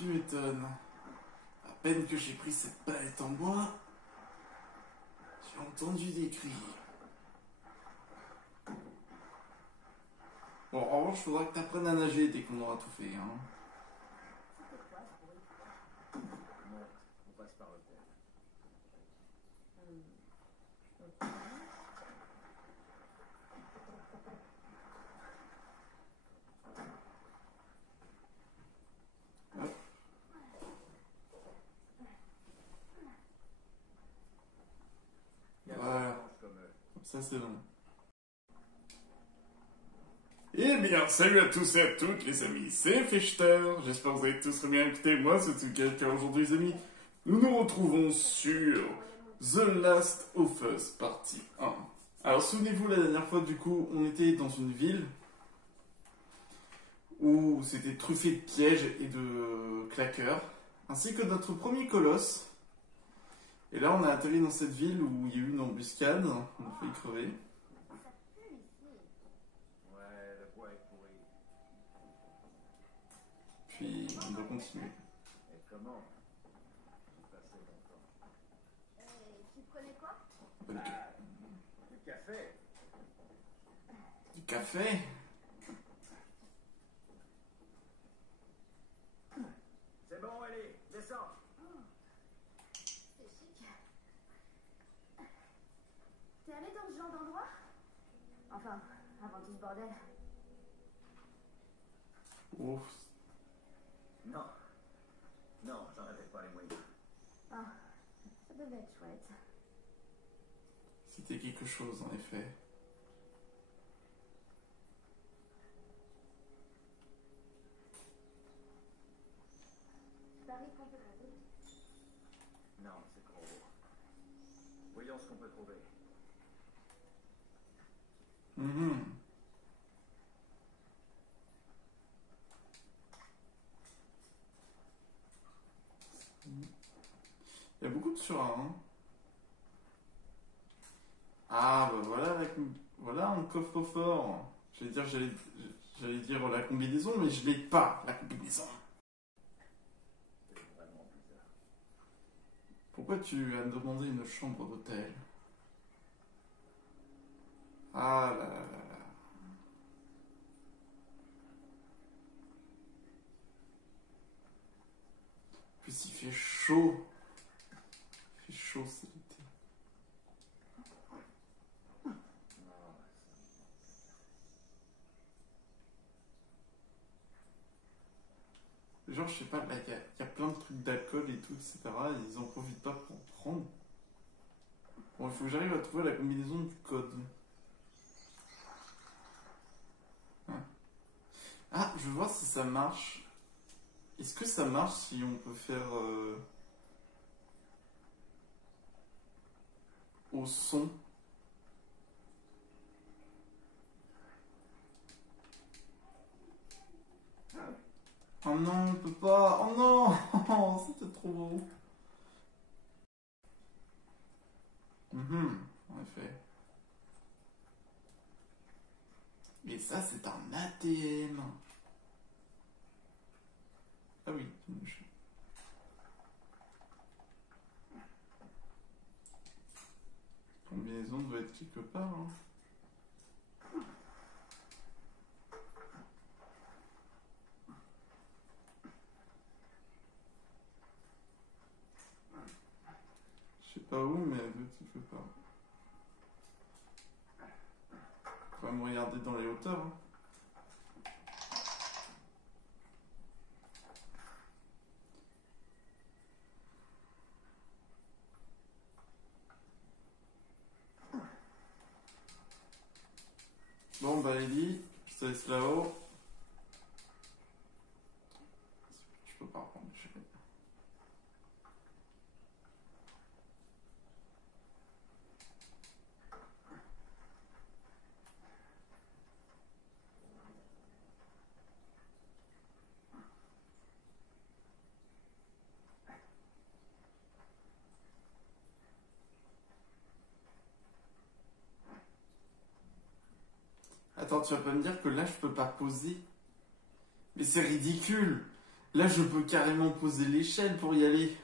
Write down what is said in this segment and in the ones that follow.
Tu m'étonnes. À peine que j'ai pris cette palette en bois, j'ai entendu des cris. Bon, en revanche, faudra que t'apprennes à nager dès qu'on aura tout fait, hein. C'était quoi ce bruit? Monte, on passe par l'hôtel. Ok. Hop. Voilà. Comme eux. Comme ça, c'est bon. Eh bien, salut à tous et à toutes les amis, c'est Fechter. J'espère que vous avez tous très bien écouté. Moi, c'est Tsuka, car aujourd'hui les amis, nous nous retrouvons sur The Last of Us partie 1. Alors souvenez-vous, la dernière fois, du coup, on était dans une ville où c'était truffé de pièges et de claqueurs, ainsi que notre premier colosse. Et là, on a atterri dans cette ville où il y a eu une embuscade, on a failli crever. Ça pue ici. Ouais, le bois est pourri. Puis, on doit continuer. Et comment? J'ai passé longtemps. Tu prenais quoi? Du café. Du café? C'est bon, Ellie, descends. C'est chic. T'es allé dans ce genre d'endroit? Enfin, avant tout ce bordel. Ouf. Non. Non, j'en avais pas les moyens. Ah, ça devait être chouette. C'était quelque chose, en effet. Je parie qu'on peut rêver. Non, c'est trop haut. Voyons ce qu'on peut trouver. Mhm. Il y a beaucoup de surins, hein. Ah, bah voilà, voilà un coffre-fort. J'allais dire la combinaison, mais je l'ai pas, la combinaison. C'est vraiment bizarre. Pourquoi tu as demandé une chambre d'hôtel? Ah là là là là. En plus, il fait chaud. Il fait chaud, c'est l'été. Non, Genre, je sais pas, là, il y a plein de trucs d'alcool et tout, etc. Et ils en profitent pas pour en prendre. Bon, il faut que j'arrive à trouver la combinaison du code. Hein. Ah, je veux voir si ça marche. Est-ce que ça marche si on peut faire au son? Oh non, on peut pas. Oh non, c'était trop beau. En effet. Et ça, c'est un ATM. Ah oui, la combinaison doit être quelque part. Hein. Je sais pas où, mais elle veut quelque part. Faut quand même regarder dans les hauteurs. Hein. Bon, bah, Ellie, je te laisse là-haut. Je peux pas reprendre les cheveux. Attends, tu vas pas me dire que là, je peux pas poser? Mais c'est ridicule! Là, je peux carrément poser l'échelle pour y aller.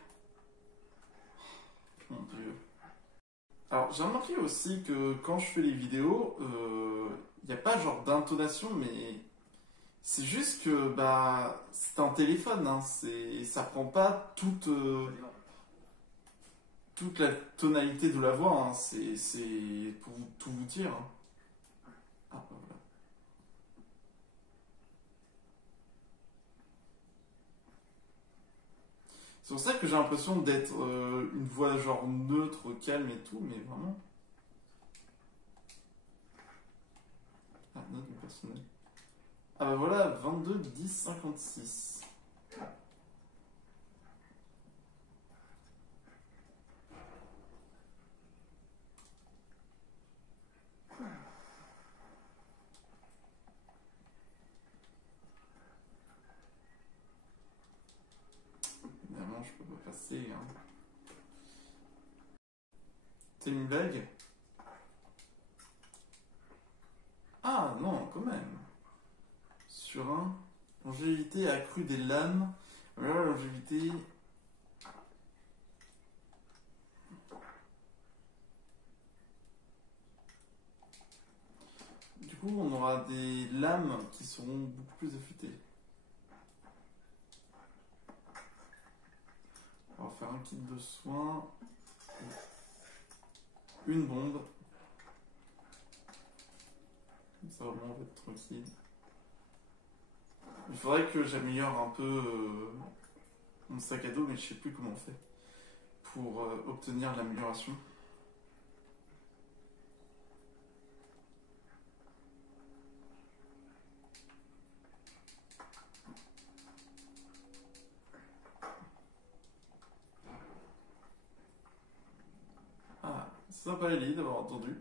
Mon Dieu. Alors, j'ai remarqué aussi que quand je fais les vidéos, il n'y a pas genre d'intonation, mais c'est juste que bah c'est un téléphone, hein, ça prend pas toute la tonalité de la voix, hein, c'est pour tout vous dire. Hein. Ah, bah, voilà. C'est pour ça que j'ai l'impression d'être une voix genre neutre, calme et tout, mais vraiment. Ah, note personnelle. Ah bah voilà, 22 10 56. Évidemment, je peux pas passer. Hein. C'est une blague? Ah non, quand même. Sur un, longévité accrue des lames. Voilà, longévité. Du coup, on aura des lames qui seront beaucoup plus affûtées. On va faire un kit de soins. Une bombe. Comme ça, vraiment, on va être tranquille. Il faudrait que j'améliore un peu mon sac à dos, mais je sais plus comment on fait pour obtenir l'amélioration. Ah, c'est sympa Ellie d'avoir entendu.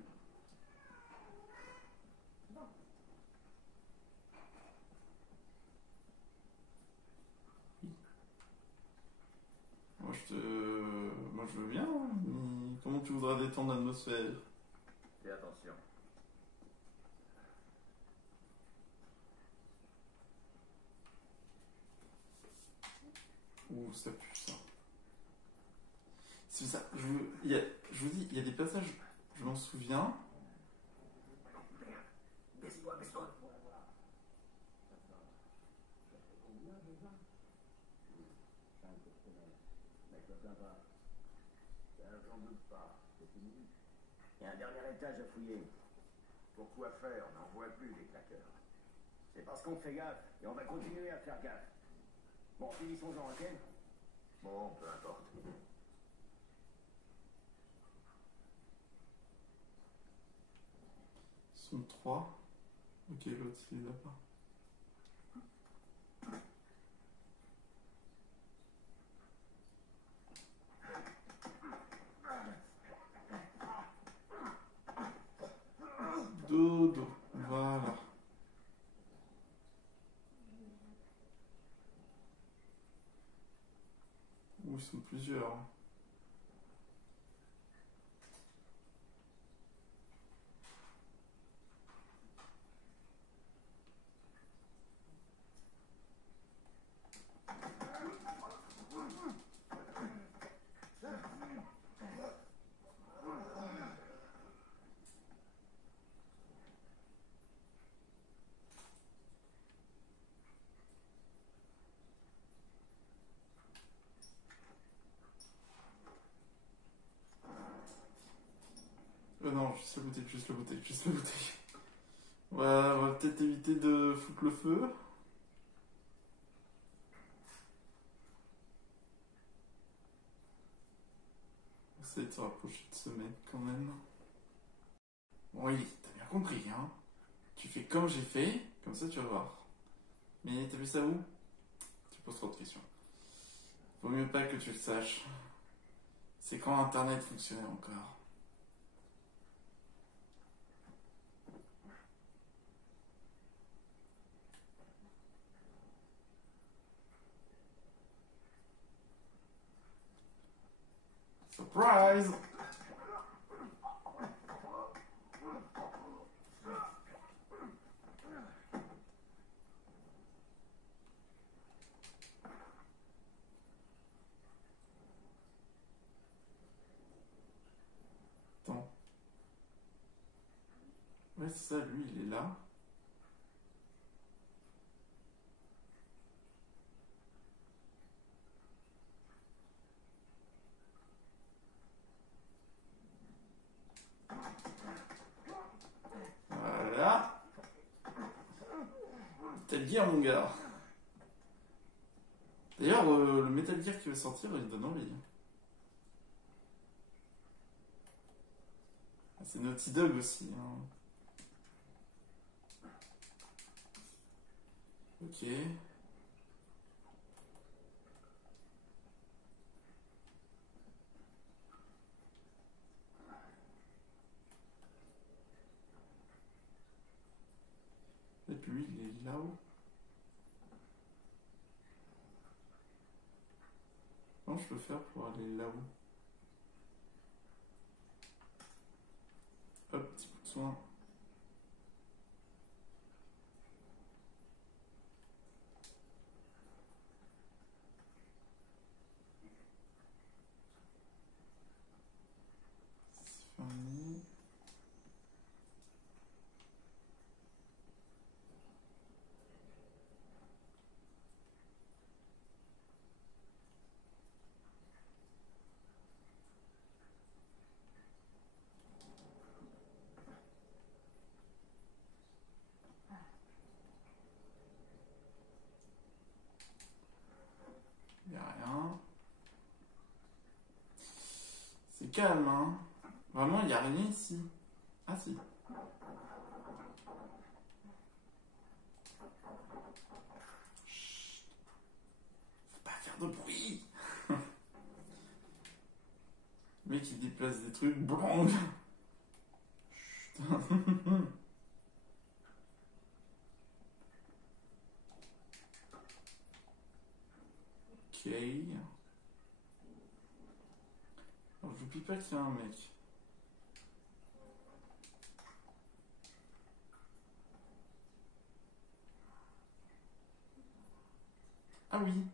Moi je veux bien, hein, mais comment tu voudras détendre l'atmosphère? Fais attention. Ouh, ça pue ça. C'est ça, je vous dis, il y a des passages, je m'en souviens. Baisse-toi, baisse-toi. J'en doute pas. C'est fini. Il y a un dernier étage à fouiller. Pourquoi faire? On n'en voit plus des claqueurs. C'est parce qu'on fait gaffe et on va continuer à faire gaffe. Bon, finissons-en, ok? Bon, peu importe. Ils sont 3. Ok, l'autre il les a pas. Dodo, voilà. Ouh, ils sont plusieurs. Hein. Non, juste la bouteille, juste la bouteille, juste la bouteille. Ouais, on va peut-être éviter de foutre le feu. On va essayer de se rapprocher de ce mec quand même. Oui, t'as bien compris, hein. Tu fais comme j'ai fait, comme ça tu vas voir. Mais t'as vu ça où? Tu poses trop de questions. Vaut mieux pas que tu le saches. C'est quand Internet fonctionnait encore. Surprise! Ouais, c'est ça, lui, il est là. Voilà. Metal Gear, mon gars. D'ailleurs, le Metal Gear qui va sortir, il donne envie. C'est Naughty Dog aussi. Hein. Ok. Et puis lui, il est là-haut. Comment je peux faire pour aller là-haut? Hop, petit coup de soin. C'est fermé. Il n'y a rien. C'est calme, hein. Vraiment, il n'y a rien ici. Ah si. Chut. Faut pas faire de bruit. Le mec, il déplace des trucs. Blanc. Chut. Ok. Alors, j'oublie pas qu'il y a un mec. Ah oui.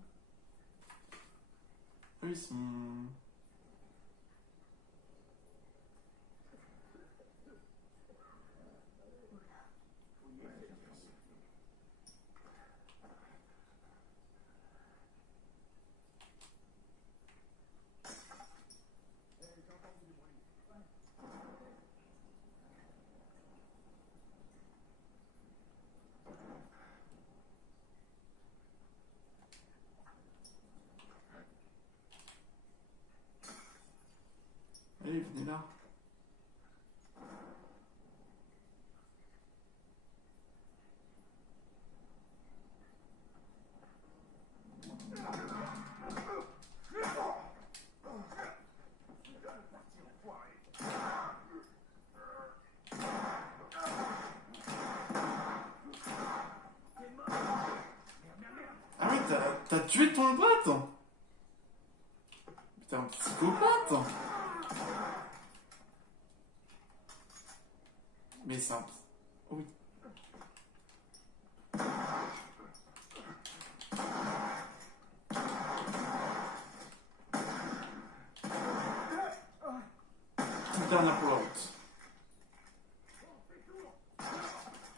Ah oui, son... Allez, venez là. Ah oui, t'as tué ton pote. T'es un psychopathe. Mais c'est un... Oh oui. Toute dernière pour la route.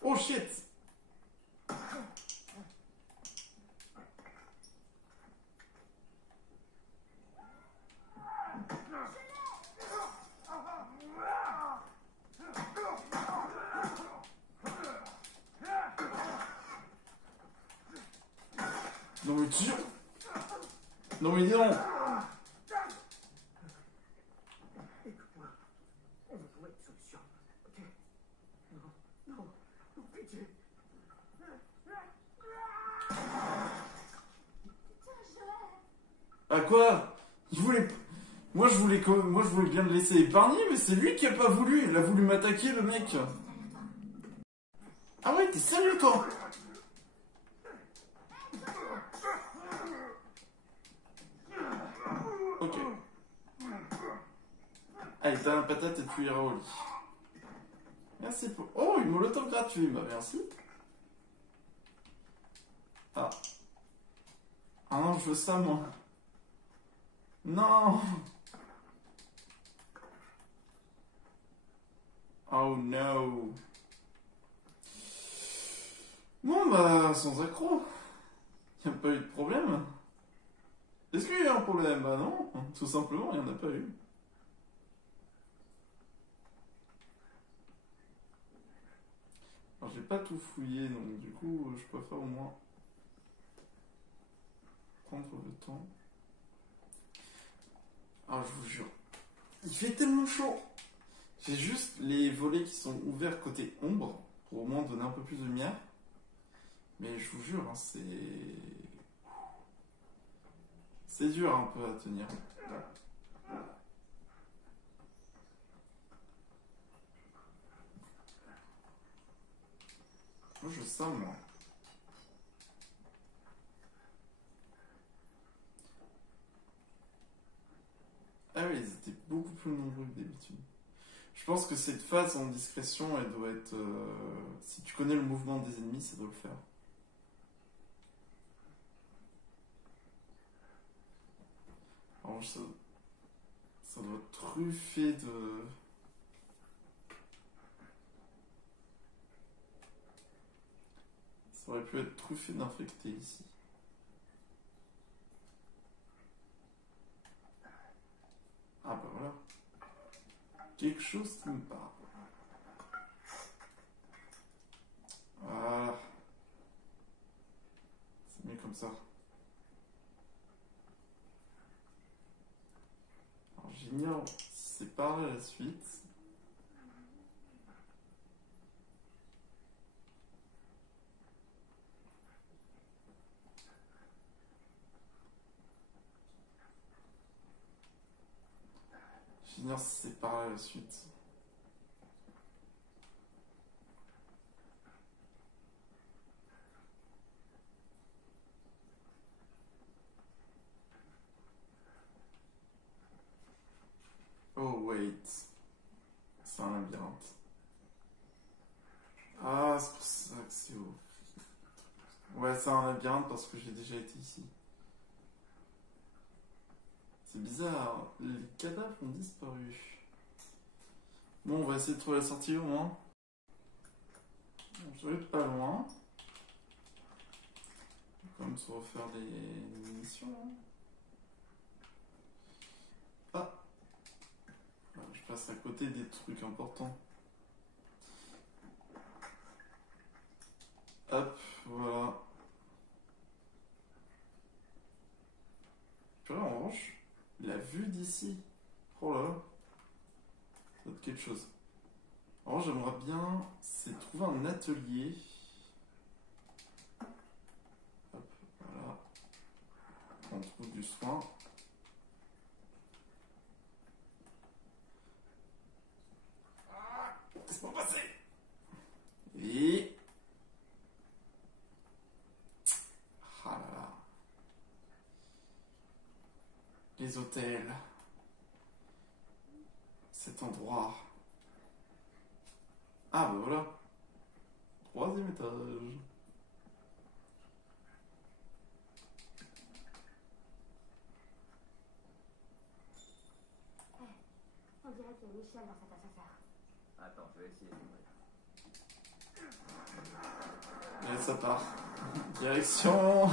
Oh shit. Non mais tu... Non mais dis donc. Écoute-moi, on va trouver une solution, ok? Non, non, non, pitié. À quoi? Je voulais... Moi je voulais bien le laisser épargner, mais c'est lui qui a pas voulu. Il a voulu m'attaquer, le mec. Ah ouais, t'es sérieux, toi? Ok. Allez, t'as la patate et tu iras au lit. Merci pour... Oh, une molotov gratuit. Bah merci. Ah. Ah non, je veux ça, moi. Non. Oh no. Bon, bah, sans accroc. Y a pas eu de problème. Est-ce qu'il y a eu un problème? Bah non, tout simplement, il n'y en a pas eu. Alors, j'ai pas tout fouillé, donc du coup, je préfère au moins prendre le temps. Alors, je vous jure, il fait tellement chaud. J'ai juste les volets qui sont ouverts côté ombre, pour au moins donner un peu plus de lumière. Mais je vous jure, hein, c'est dur un peu à tenir. Moi, je sens, moi. Ah oui, ils étaient beaucoup plus nombreux que d'habitude. Je pense que cette phase en discrétion, elle doit être... si tu connais le mouvement des ennemis, ça doit le faire. Alors, ça doit truffer de... Ça aurait pu être truffé d'infectés ici. Ah bah voilà. Quelque chose qui me parle. Voilà. C'est mieux comme ça. Alors j'ignore si c'est par là la suite. J'ignore si c'est par là la suite. Oh wait. C'est un labyrinthe. Ah, c'est pour ça que c'est haut. Ouais, c'est un labyrinthe parce que j'ai déjà été ici. C'est bizarre, les cadavres ont disparu. Bon, on va essayer de trouver la sortie au moins. Je vais être pas loin. On va quand même se refaire des missions. Ah, je passe à côté des trucs importants. Hop, voilà. Puis là, en revanche, la vue d'ici. Oh là là. Ça doit être quelque chose. Alors j'aimerais bien, c'est trouver un atelier. Hop, voilà. On trouve du soin. Ah, laisse-moi passer. Et... ah là là. Les hôtels. Cet endroit. Ah bah voilà. 3e étage. On dirait qu'il y a Michel dans cet ascenseur. Attends, je vais essayer d'ouvrir. Et ça part. Direction...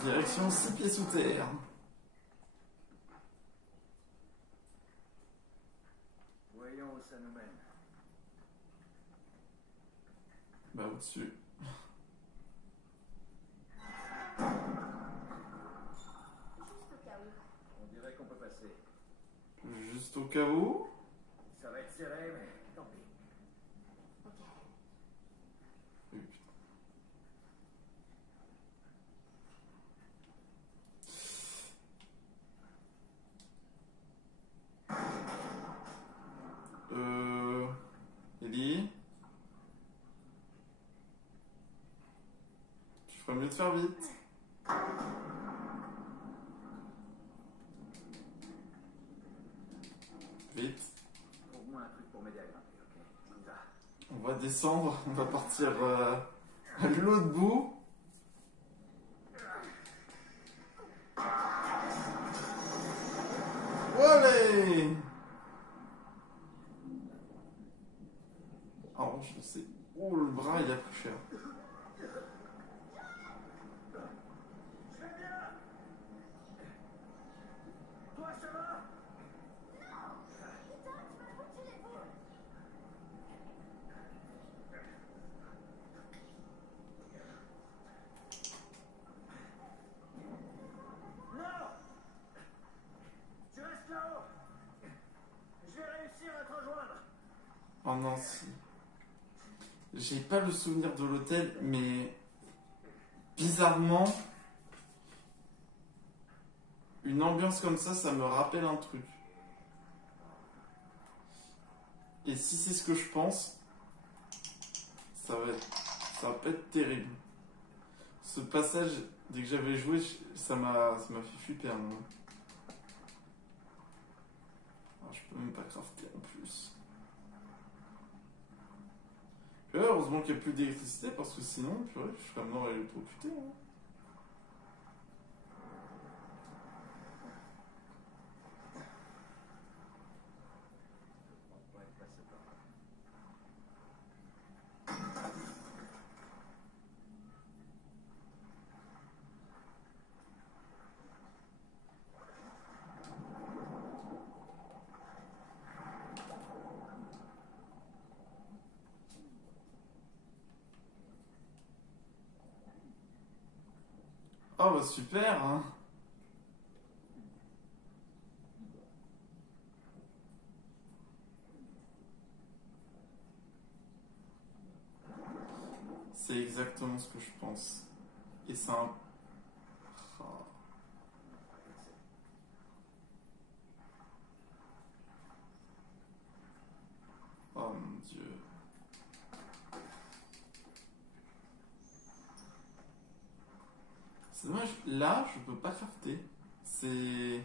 Direction 6 pieds sous terre. Voyons où ça nous mène. Bah au-dessus. Juste au cas où. On dirait qu'on peut passer. Juste au cas où. Ça va être serré, mais tant pis. Ok. Oui, putain. Ellie, tu ferais mieux de faire vite. Vite. Trouve-moi un truc pour m'aider à grimper, ok? On y va. On va descendre, on va partir à l'autre bout. Allez! Alors, je sais où Oh, le bras, il a pris cher. Je vais bien. Toi, ça va? Non! Tu restes là-haut. Je vais réussir à te rejoindre. Oh non, si. J'ai pas le souvenir de l'hôtel, mais bizarrement, une ambiance comme ça me rappelle un truc. Et si c'est ce que je pense, ça va pas être terrible. Ce passage, dès que j'avais joué, ça m'a fait flipper un moment. Alors, je peux même pas crafter en plus. Et ouais, heureusement qu'il n'y a plus d'électricité parce que sinon, purée, je serais mort électrocuté. Hein. Ouais, passe par là. Oh bah super, hein. C'est exactement ce que je pense. Et c'est un... Oh. Oh mon Dieu. C'est dommage, là je peux pas crafter. C'est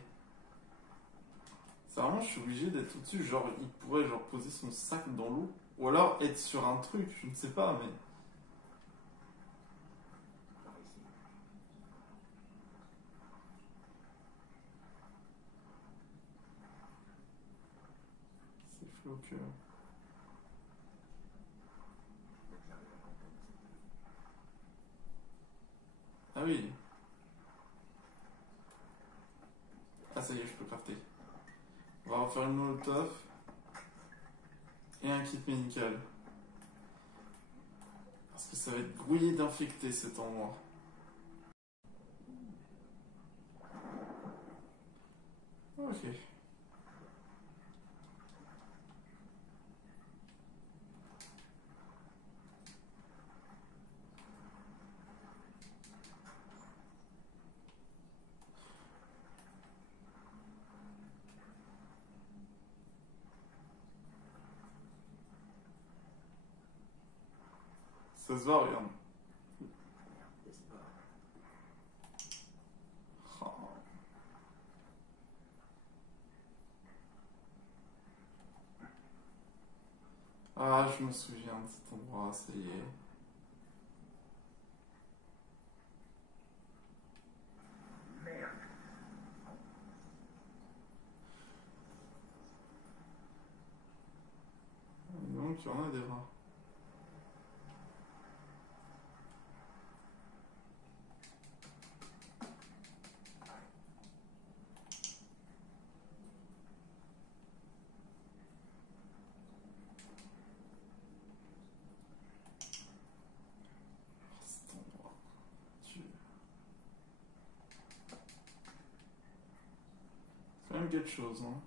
vraiment, je suis obligé d'être au-dessus. Genre, il pourrait genre poser son sac dans l'eau. Ou alors être sur un truc, je ne sais pas, mais. Par ici. C'est flou que. Faut que j'arrive à comprendre ce qu'il dit. Ah oui. Ah ça y est, je peux crafter. On va refaire une molotov. Et un kit médical. Parce que ça va être grouillé d'infectés cet endroit. Ok. Ça se voit, regarde. Des sports. Oh. Ah, je m'en souviens de cet endroit, ça y est. Merde. Donc, il y en a des rats. Oh, cet endroit. Dieu. C'est quand même quelque chose, hein.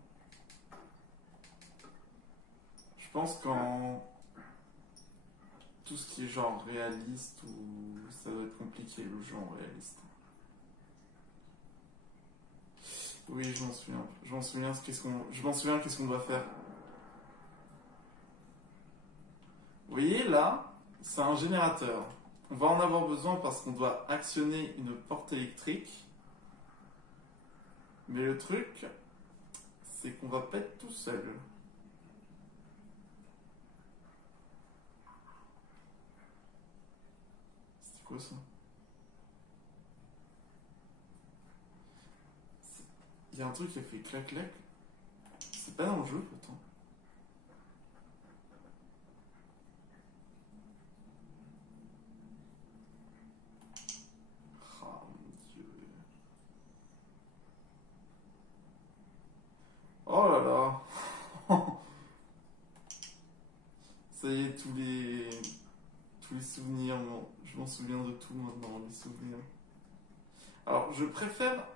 Je pense qu'en tout ce qui est genre réaliste ou ça doit être compliqué le jeu en réaliste. Oui, je m'en souviens. Je m'en souviens qu'est-ce qu'on doit faire. Vous voyez là, c'est un générateur. On va en avoir besoin parce qu'on doit actionner une porte électrique. Mais le truc, c'est qu'on va pas être tout seul. C'était quoi ça? Il y a un truc qui a fait clac-clac. C'est pas dans le jeu pourtant. connais tous les souvenirs. Bon, je m'en souviens de tout maintenant, les souvenirs. Alors, je préfère...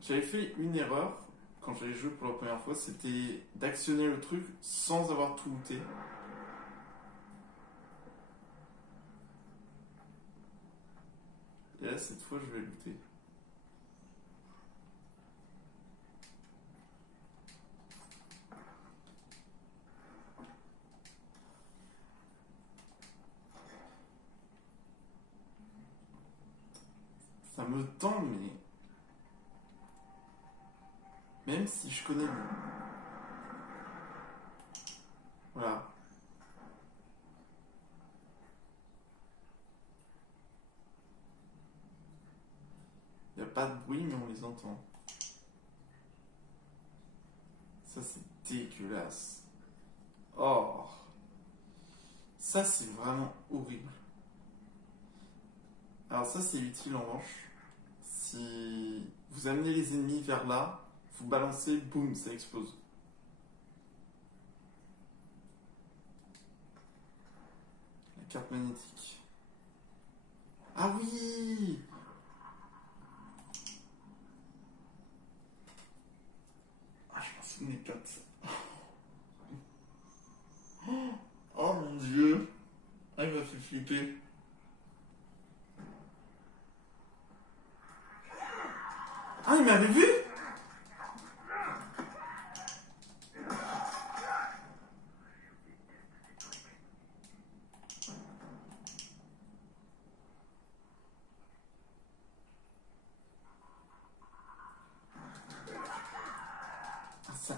J'avais fait une erreur quand j'avais joué pour la première fois, c'était d'actionner le truc sans avoir tout looté. Et là, cette fois, je vais looter. Ça me tend, mais... Même si je connais... Voilà. Il n'y a pas de bruit, mais on les entend. Ça, c'est dégueulasse. Oh. Ça, c'est vraiment horrible. Alors ça, c'est utile en revanche. Si vous amenez les ennemis vers là, vous balancez, boum, ça explose. La carte magnétique. Ah oui! Ah, je m'en souvenais pas de ça. Oh mon dieu! Ah, il m'a fait flipper. Ah, il m'avait vu? Ça...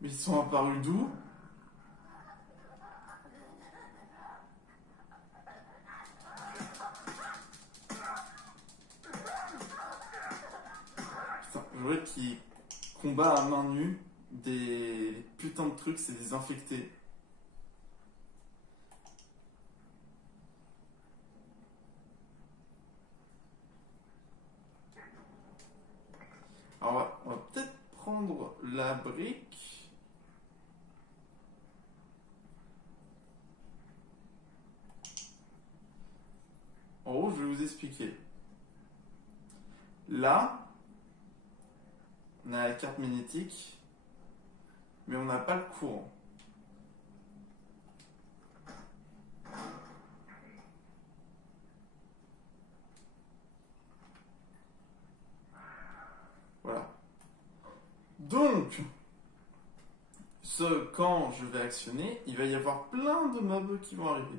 Mais ils sont apparus d'où? Putain, je vois qu'ils combattent à main nue des putains de trucs, c'est des infectés. Alors on va peut-être prendre la brique. En gros, je vais vous expliquer. Là, on a la carte magnétique, mais on n'a pas le courant. Voilà. Donc, quand je vais actionner, il va y avoir plein de mobs qui vont arriver.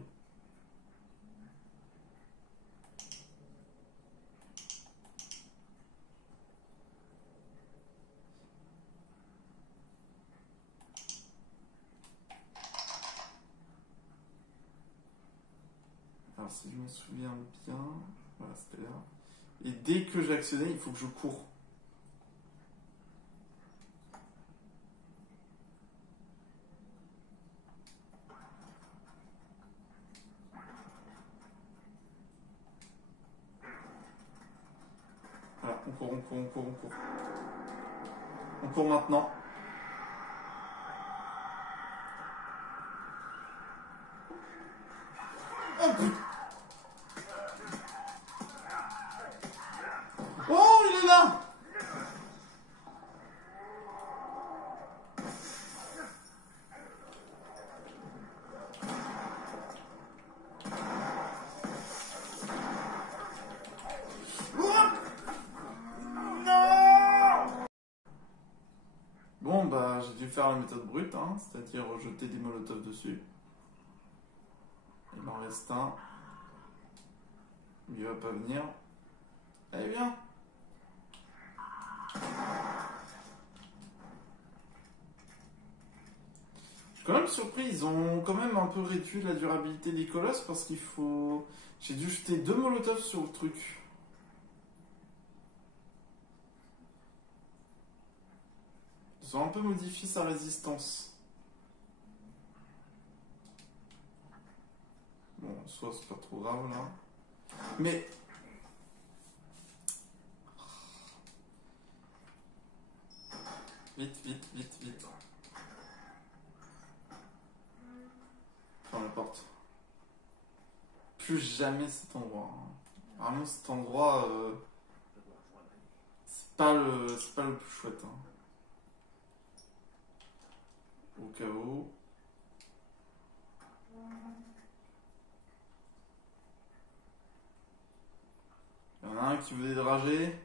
Alors si je me souviens bien, voilà, c'était là. Et dès que j'ai actionné, il faut que je cours. Voilà, on court, on court, on court, on court. On court maintenant. Oh putain! Oh, il est là! Bon, bah, j'ai dû faire la méthode brute, hein, c'est-à-dire jeter des molotovs dessus. Il m'en reste un. Il va pas venir. Allez, viens! Je suis quand même surpris, ils ont quand même un peu réduit la durabilité des colosses parce qu'il faut... J'ai dû jeter 2 molotovs sur le truc. Ils ont un peu modifié sa résistance. en soi, c'est pas trop grave là. Mais. Vite, vite, vite, vite. Ferme la porte. Plus jamais cet endroit. Hein. Vraiment, cet endroit, c'est pas le plus chouette. Hein. Au cas où. Il y en a un qui veut dérager.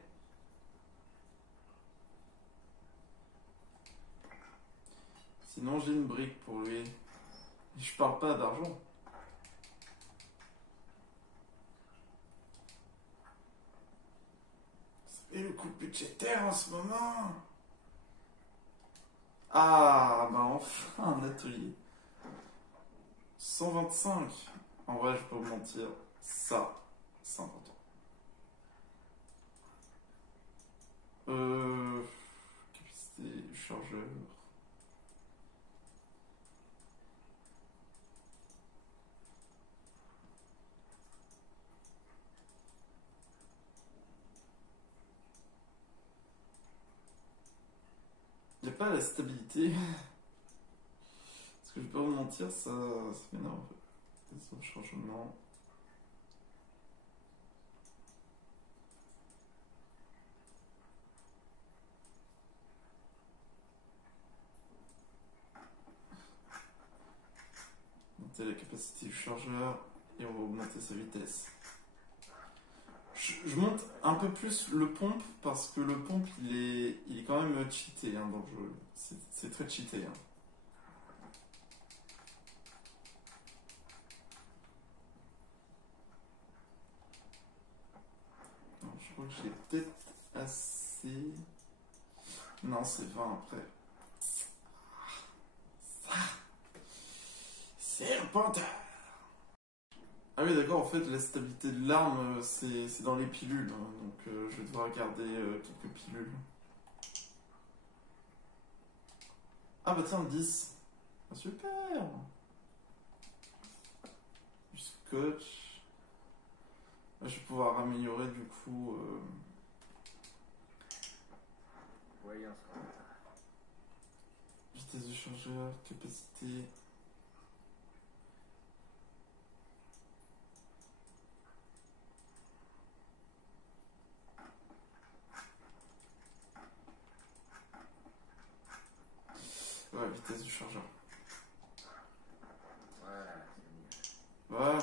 Sinon, j'ai une brique pour lui. Et je parle pas d'argent. Et le coup budgétaire en ce moment. Ah, bah enfin un atelier. 125. En vrai, je peux vous mentir. Ça, c'est important. Capacité chargeur. Il n'y a pas la stabilité. Parce que je peux pas vous mentir, ça m'énerve. Des chargement. Augmenter la capacité du chargeur et on va augmenter sa vitesse. Je monte un peu plus le pompe parce que le pompe il est quand même cheaté hein, dans le jeu. C'est très cheaté. Hein. Non, je crois que j'ai peut-être assez. Non, c'est 20 après. Serpentard. Ah oui, d'accord, en fait, la stabilité de l'arme, c'est dans les pilules. Hein, donc, je vais devoir garder quelques pilules. Ah bah tiens, 10. Ah, super. Du scotch. Là, je vais pouvoir améliorer du coup... Voyons. vitesse de chargeur, capacité... Ouais, vitesse du chargeur. Voilà, c'est mieux. Ouais.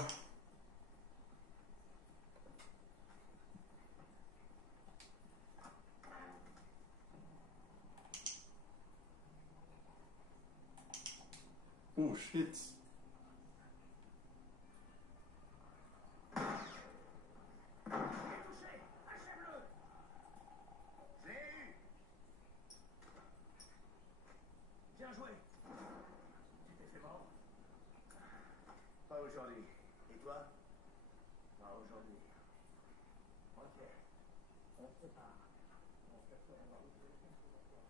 Oh shit. Bien joué. Tu t'es fait mort? Pas aujourd'hui. Et toi? Pas aujourd'hui. Ok. On se sépare. On se fait avoir une solution pour toi.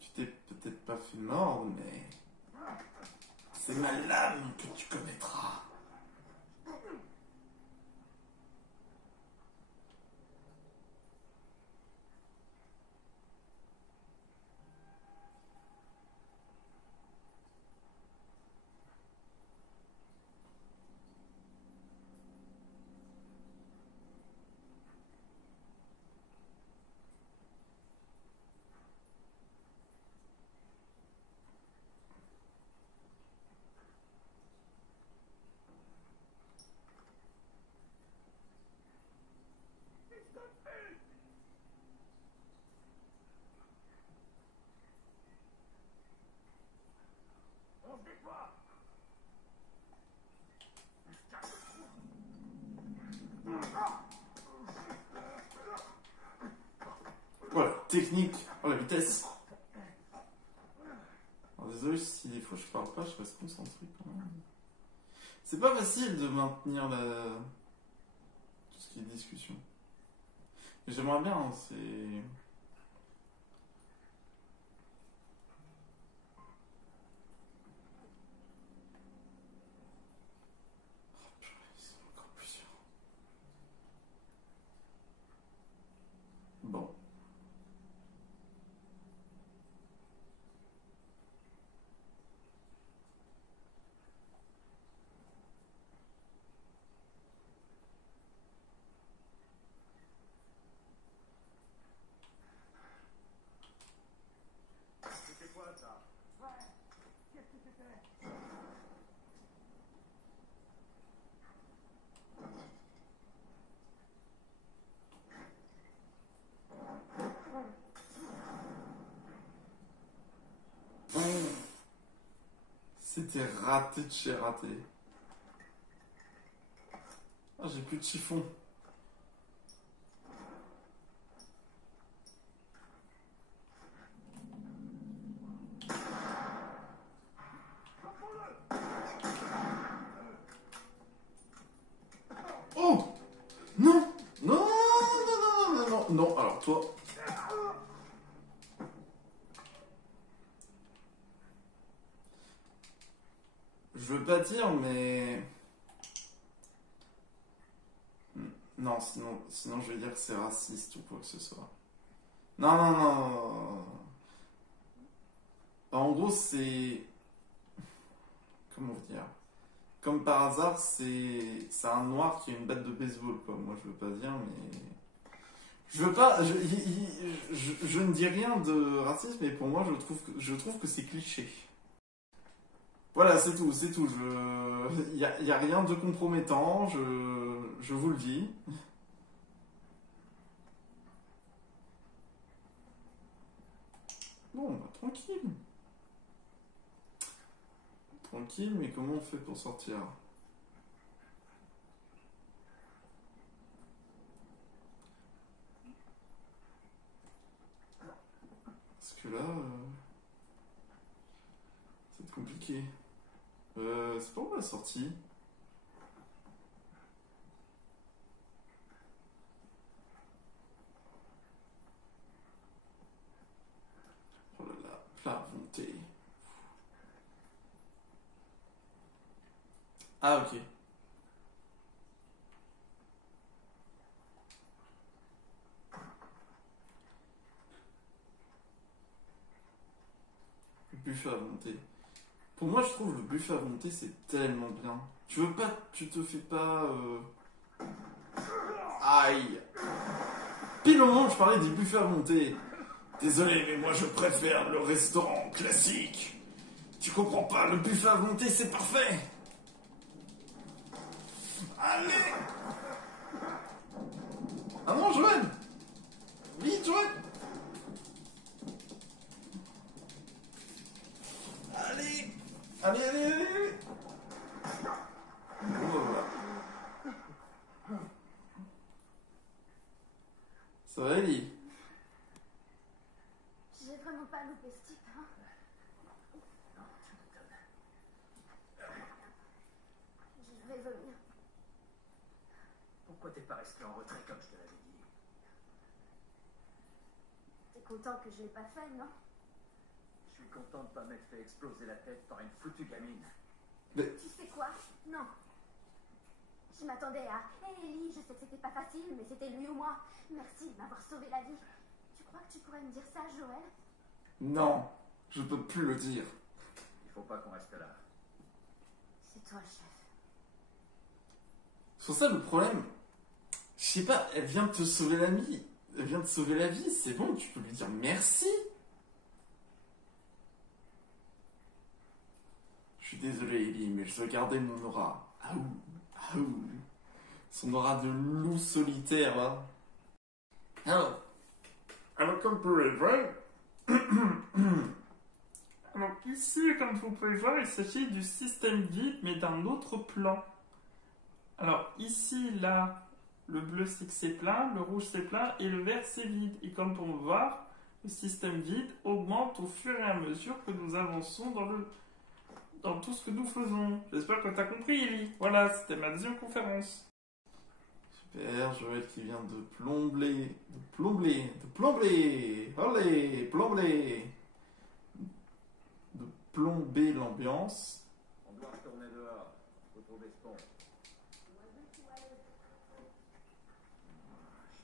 Tu t'es peut-être pas fait mordre, mais... c'est ma lame que tu connaîtras. On se déploie. Voilà, technique. Oh, la vitesse. Alors, désolé si des fois je parle pas, je reste concentré quand même. C'est pas facile de maintenir la... tout ce qui est discussion. J'aimerais bien, c'est... Oh, purée, c'est encore plusieurs. Bon. C'était quoi ça? Ouais. Qu'est-ce que c'était? C'était raté de chez raté. Ah, j'ai plus de chiffon. Oh! Non! Non, non, non, non, non, non, non, alors toi... Je veux pas dire, mais... Non, sinon je vais dire que c'est raciste ou quoi que ce soit. Non, non, non. En gros, c'est... Comment vous dire? Comme par hasard, c'est un noir qui a une batte de baseball, quoi. Moi, je veux pas dire, mais... Je veux pas... Je ne dis rien de racisme, mais pour moi, je trouve que c'est cliché. Voilà, c'est tout, c'est tout. Y a rien de compromettant, je vous le dis. Bon, bah, tranquille. Tranquille, mais comment on fait pour sortir? Parce que là, c'est compliqué. C'est pas où la sortie? Oh là là, plat monté. Ah, ok. Le buffet à volonté. Pour moi, je trouve le buffet à volonté, c'est tellement bien. Tu te fais pas... Aïe. Pile au moment où je parlais des buffets à volonté. Désolé, mais moi je préfère le restaurant classique. Tu comprends pas, le buffet à volonté, c'est parfait. Allez. Ah non, Joël. Vite, Joël. Allez. Allez, allez, allez, allez. Oh, voilà. Ça va, Ellie? J'ai vraiment pas loupé ce type, hein. Non, tu m'étonnes. Je vais vomir. Pourquoi t'es pas resté en retrait comme je te l'avais dit? T'es content que je l'ai pas fait, non? Je suis content de pas m'être fait exploser la tête par une foutue gamine. Mais... Tu sais quoi? Non. Je m'attendais à... Hé Ellie, je sais que c'était pas facile, mais c'était lui ou moi. Merci de m'avoir sauvé la vie. Tu crois que tu pourrais me dire ça, Joël? Non, je peux plus le dire. Il faut pas qu'on reste là. C'est toi le chef. Sur ça, le problème, je sais pas, elle vient de te sauver la vie. Elle vient de sauver la vie, c'est bon, tu peux lui dire merci. Je suis désolé, Ellie, mais je veux garder mon aura. Aouh, aouh. Son aura de loup solitaire, hein. Alors comme vous pouvez voir, alors ici, comme vous pouvez voir, il s'agit du système vide, mais d'un autre plan. Alors ici, là, le bleu c'est que c'est plein, le rouge c'est plein, et le vert c'est vide. Et comme on peut voir, le système vide augmente au fur et à mesure que nous avançons dans tout ce que nous faisons. J'espère que tu as compris, Ellie. Voilà, c'était ma deuxième conférence. Super, Joël qui vient de plomber. Allez, plomber. De plomber l'ambiance. On doit retourner dehors. Retrouver Spawn.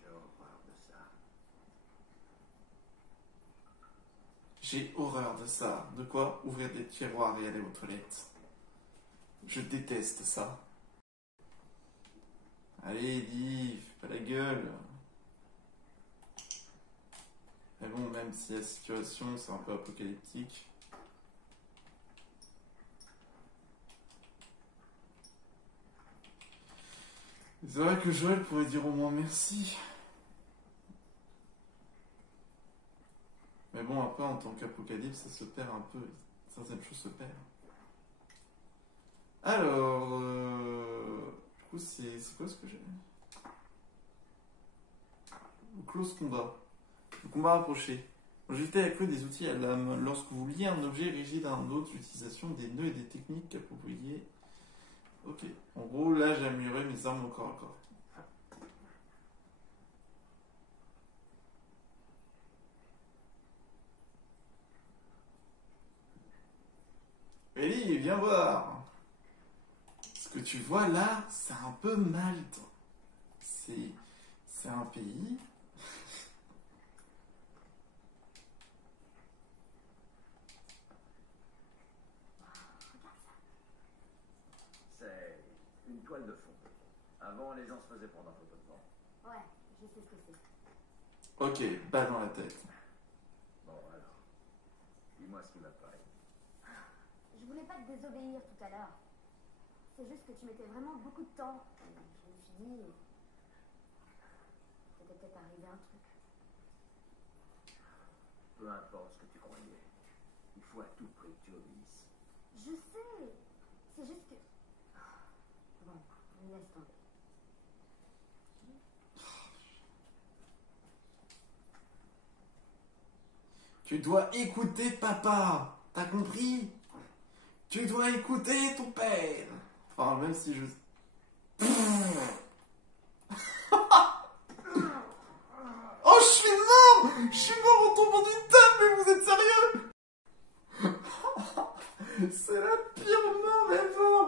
J'ai horreur de ça. J'ai horreur de ça. De quoi? Ouvrir des tiroirs et aller aux toilettes. Je déteste ça. Allez, Eddie, fais pas la gueule. Mais bon, même si la situation c'est un peu apocalyptique. C'est vrai que Joël pourrait dire au moins merci. Mais bon, après, en tant qu'apocalypse, ça se perd un peu. Certaines choses se perdent. Alors, du coup, c'est quoi ce que j'ai? Le close combat. Le combat rapproché. Jeter à clé des outils à lame. Lorsque vous liez un objet rigide à un autre, l'utilisation des nœuds et des techniques appropriées. Ok. En gros, là, j'ai amélioré mes armes au corps à corps. Ellie, viens voir. Ce que tu vois là, c'est un peu Malte. C'est un pays. C'est une toile de fond. Avant, les gens se faisaient prendre en photo devant. Ouais, je sais ce que c'est. Ok, balle dans la tête. Bon, alors. Dis-moi ce qui va pas. Je voulais pas te désobéir tout à l'heure. C'est juste que tu mettais vraiment beaucoup de temps. Et je me suis dit... C'était peut-être arrivé un truc. Peu importe ce que tu croyais. Il faut à tout prix que tu obéisses. Je sais. C'est juste que... Bon, laisse tomber. Tu dois écouter papa. T'as compris? Tu dois écouter ton père. Enfin, même si je... Oh, je suis mort! Je suis mort en tombant d'une table, mais vous êtes sérieux? C'est la pire mort ever!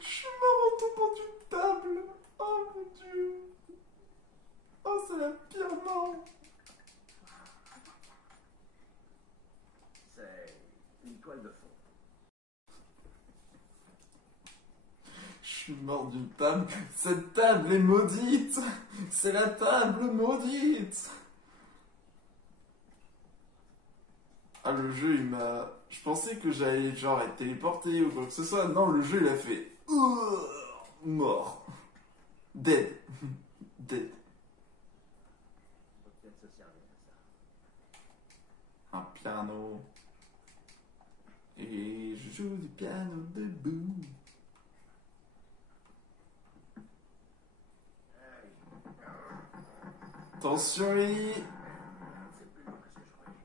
Je suis mort en tombant d'une table! Oh mon dieu! Oh, c'est la pire mort! C'est une toile de fond. Je suis mort d'une table. Cette table est maudite. C'est la table maudite. Ah, le jeu, il m'a... Je pensais que j'allais genre être téléporté ou quoi que ce soit. Non, le jeu, il a fait... Mort. Dead. Dead. Faut peut-être se servir de ça. Un piano. Et je joue du piano debout. Attention, Ellie. C'est plus long que ce que je croyais.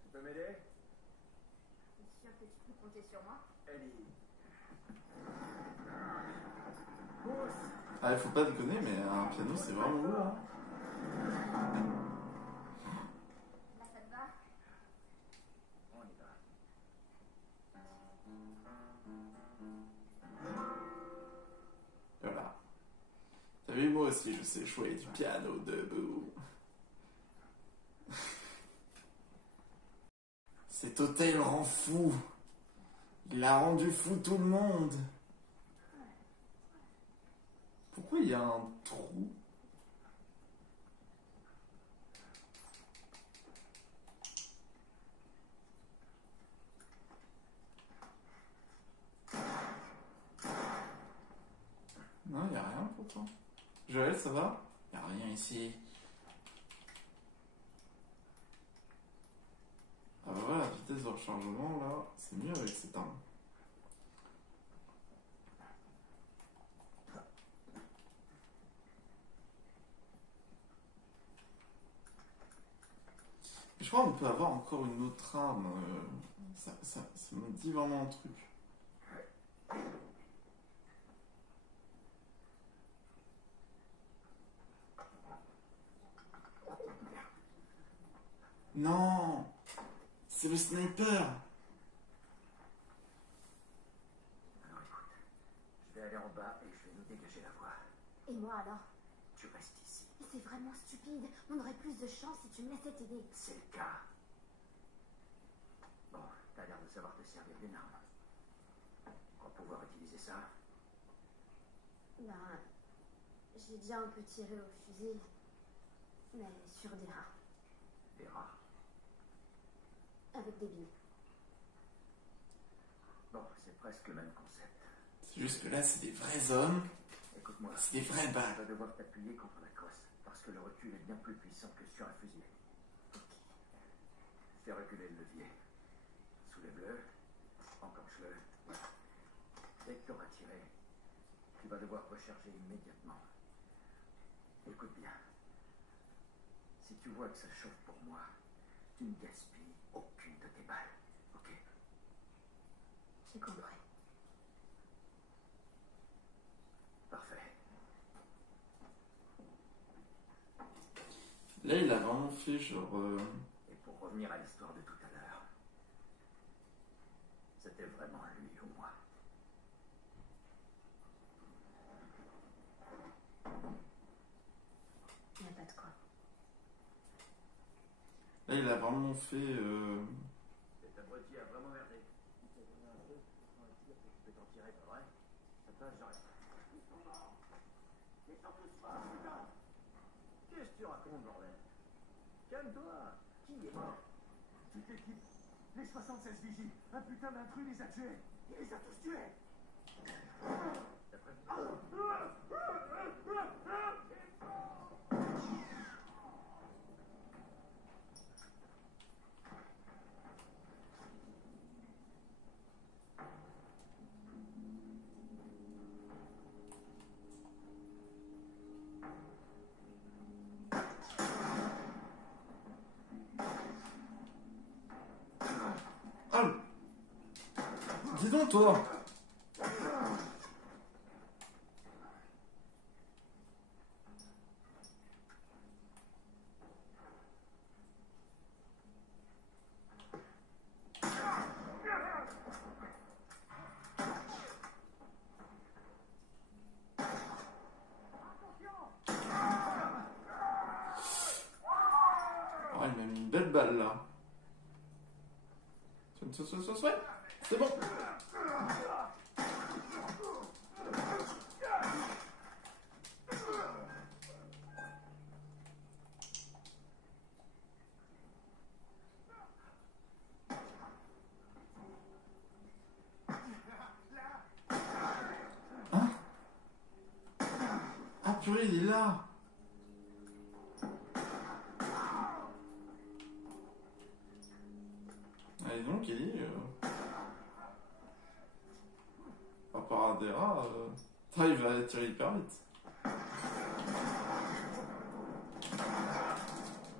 Tu peux m'aider? T'es sûr que tu peux compter sur moi? Ellie. Pousse! Ah, il faut pas déconner, mais un piano, c'est vraiment lourd, hein. Là, ça te va? On y va. Voilà. T'as vu, moi aussi, je sais jouer du piano debout. Cet hôtel rend fou. Il a rendu fou tout le monde. Pourquoi il y a un trou? Non, il n'y a rien pourtant. Joël, ça va? Il n'y a rien ici. Ah bah voilà, la vitesse de rechargement là, c'est mieux avec cette arme. Je crois qu'on peut avoir encore une autre arme. Ça me dit vraiment un truc. Non, c'est le sniper. Alors écoute, je vais aller en bas et je vais nous dégager la voie. Et moi alors? Tu restes ici. Mais c'est vraiment stupide. On aurait plus de chance si tu me laissais t'aider. C'est le cas. Bon, t'as l'air de savoir te servir d'une arme. Tu crois pouvoir utiliser ça? Ben, j'ai déjà un peu tiré au fusil, mais sur des rats, Des rats. avec des billes. Bon, c'est presque le même concept. C'est juste que là, c'est des vrais hommes. Écoute-moi. C'est des vraies Tu balles. vas devoir t'appuyer contre la crosse, parce que le recul est bien plus puissant que sur un fusil. Fais reculer le levier. Soulève-le. Enclenche-le. Dès que tu auras tiré, tu vas devoir recharger immédiatement. Écoute bien. Si tu vois que ça chauffe pour moi, tu ne gaspilles aucune de tes balles. Ok? J'ai compris. Parfait. Là, il a vraiment fait genre... Et pour revenir à l'histoire de tout à l'heure, c'était vraiment lui ou moi. Il n'y a pas de quoi. Là, il a vraiment fait... Cet abruti a vraiment merdé. Il t'a donné un truc, tu peux t'en tirer, pas vrai? Ça passe, j'arrête. Ils sont morts. Ils sont tous morts, putain. Qu'est-ce que tu racontes, bordel? Calme-toi. Qui est mort? Toute l'équipe. Les 76 vigiles. Un putain d'intrus les a tués. Il les a tous tués. D'après... Ah, dis donc, toi. Oh, il m'a mis une belle balle, là. Ouais, c'est bon. Hein? Ah purée, il est là. Allez donc, Ellie, à part des rats, il va tirer hyper vite.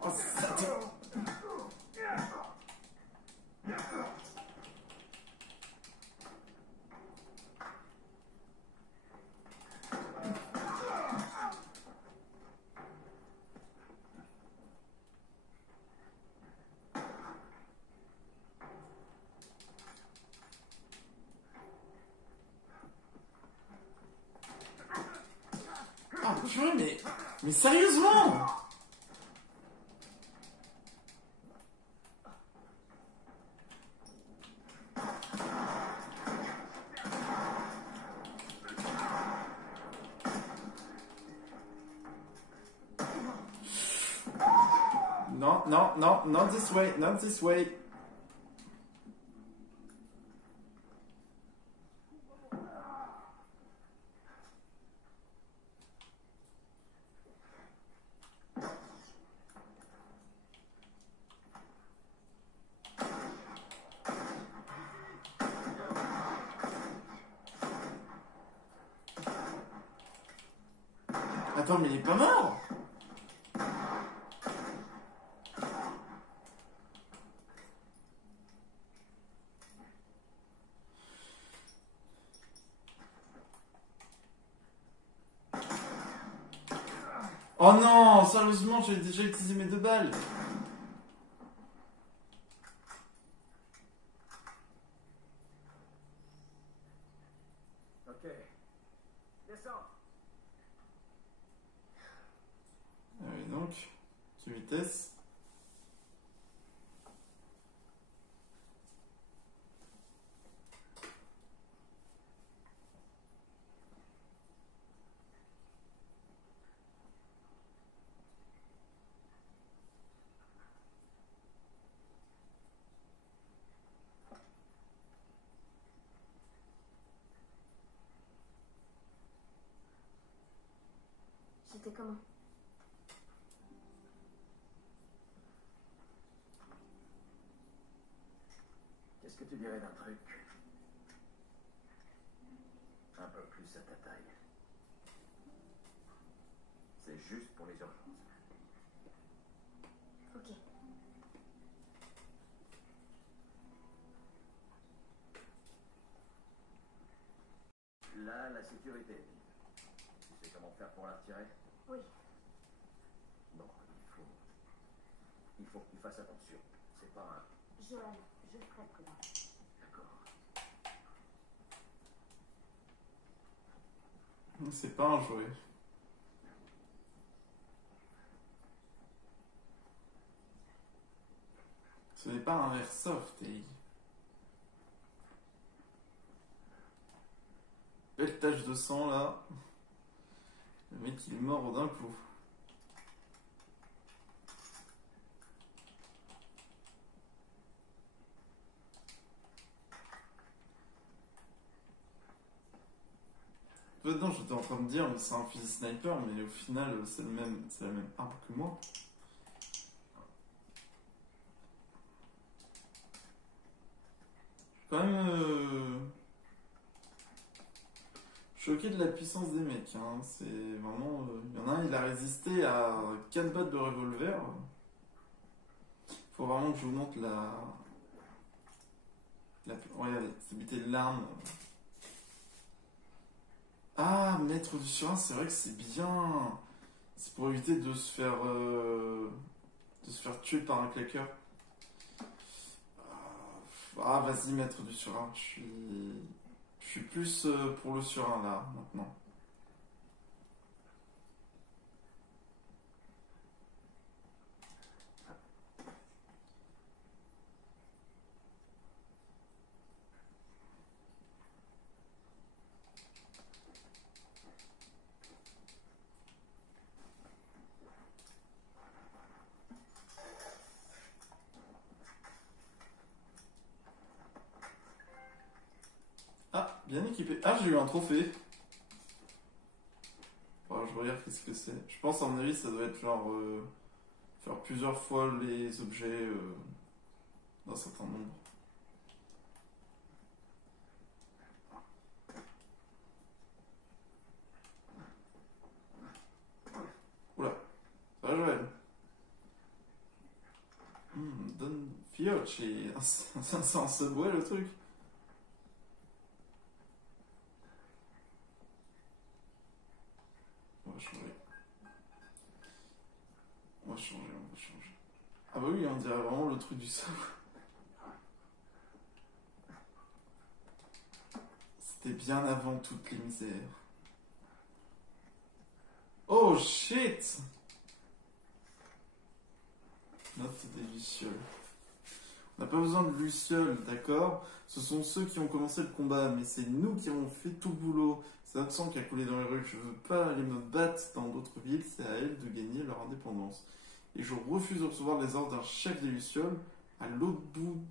Oh, Satan. Ah purée, mais sérieusement! Non, non, non, not this way, not this way. Attends, mais il est pas mort! Oh non, sérieusement, j'ai déjà utilisé mes 2 balles. Ok. Descends. Ah oui, donc, sur vitesse. C'était comment? Qu'est-ce que tu dirais d'un truc un peu plus à ta taille? C'est juste pour les urgences. Ok. Là, la sécurité. Tu sais comment faire pour la retirer? Oui. Bon, il faut que tu fasses attention. C'est pas un... Joël, je ferai prudent. D'accord. C'est pas un jouet. Ce n'est pas un airsoft, et... Belle tache de sang, là. Le mec, il est mort d'un coup. Non, j'étais en train de dire, mais c'est un fusil sniper, mais au final, c'est la même arme que moi. Quand même choqué de la puissance des mecs. Hein. C'est vraiment. Il y en a un, il a résisté à 4 balles de revolver. Faut vraiment que je vous montre regardez, c'est buté de l'arme. Ah, mettre du surin, c'est vrai que c'est bien. C'est pour éviter de se faire tuer par un claqueur. Ah, vas-y, mettre du surin. Je suis plus pour le surin là, maintenant. Ah, bien équipé. Ah, j'ai eu un trophée. Alors, je regarde qu'est-ce que c'est. Je pense, à mon avis, ça doit être genre faire plusieurs fois les objets d'un certain nombre. Oula, ça va, Joël. Don Fiocchi. C'est un Subway le truc. On va changer. On va changer. Ah bah oui, on dirait vraiment le truc du Subway. C'était bien avant toutes les misères. Oh shit! Note des lucioles. On n'a pas besoin de lucioles, d'accord? Ce sont ceux qui ont commencé le combat, mais c'est nous qui avons fait tout le boulot. C'est notre sang qui a coulé dans les rues. Je veux pas aller me battre dans d'autres villes, c'est à elles de gagner leur indépendance. Et je refuse de recevoir les ordres d'un chef des lucioles à l'autre bout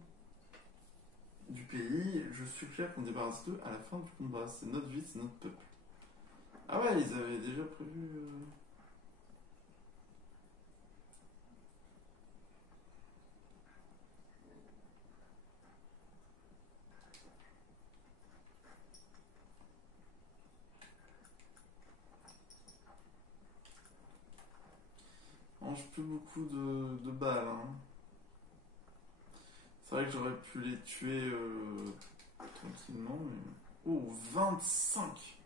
du pays. Je suggère qu'on débarrasse d'eux à la fin du combat. C'est notre vie, c'est notre peuple. Ah ouais, ils avaient déjà prévu... mange plus beaucoup de balles. Hein. C'est vrai que j'aurais pu les tuer tranquillement, mais... Oh, 25!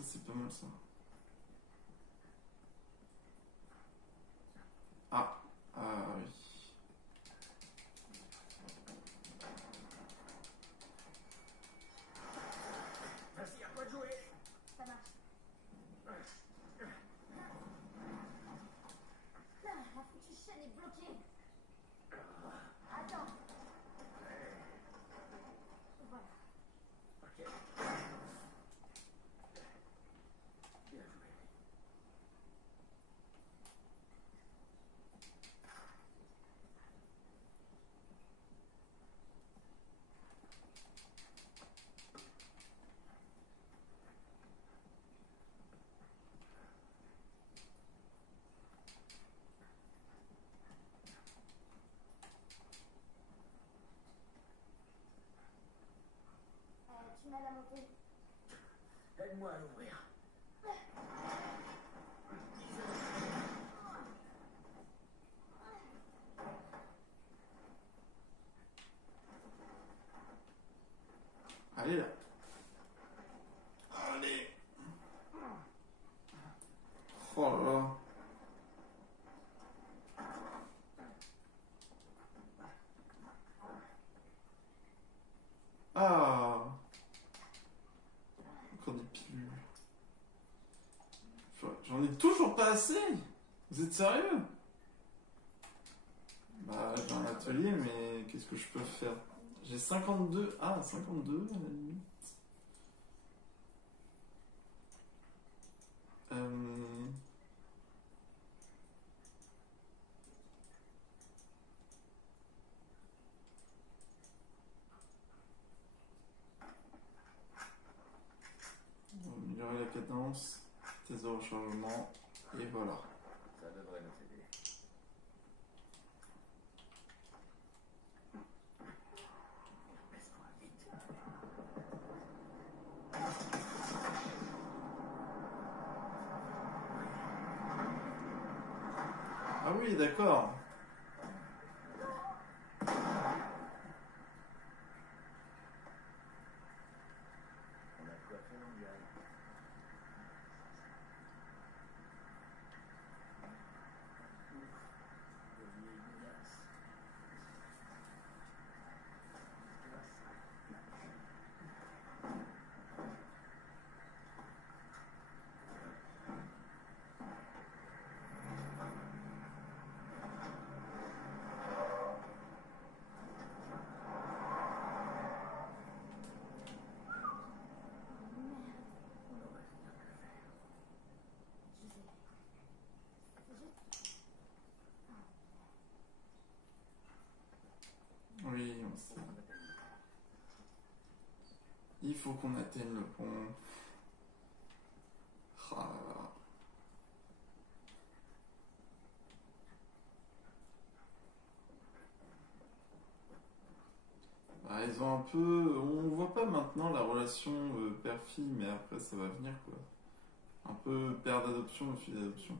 Ça, c'est pas mal, ça. Ah, oui. Vas-y, à toi de jouer. Ça marche. La foutue chaîne est bloquée. Attends. Voilà. Ok. Bien joué. Tu m'as la montée. Aide-moi à l'ouvrir. Allez, là. Allez. Oh là là. Ah. Encore des pilules. J'en ai toujours pas assez. Vous êtes sérieux? Bah, j'ai un atelier, mais qu'est-ce que je peux faire? J'ai 52. Ah, 52 à la limite. On va améliorer la cadence, vitesse de rechargement, et voilà. Ça devrait nous aider. Baisse-toi vite. Ah oui, d'accord. On a de quoi faire, on gagne. De vieilles menaces. On aurait rien pu faire. Je sais. C'est juste. Oui, on sait. Il faut qu'on atteigne le pont. Ah là là. Bah, ils ont un peu... On voit pas maintenant la relation père-fille, mais après ça va venir quoi. Un peu père d'adoption et fille d'adoption.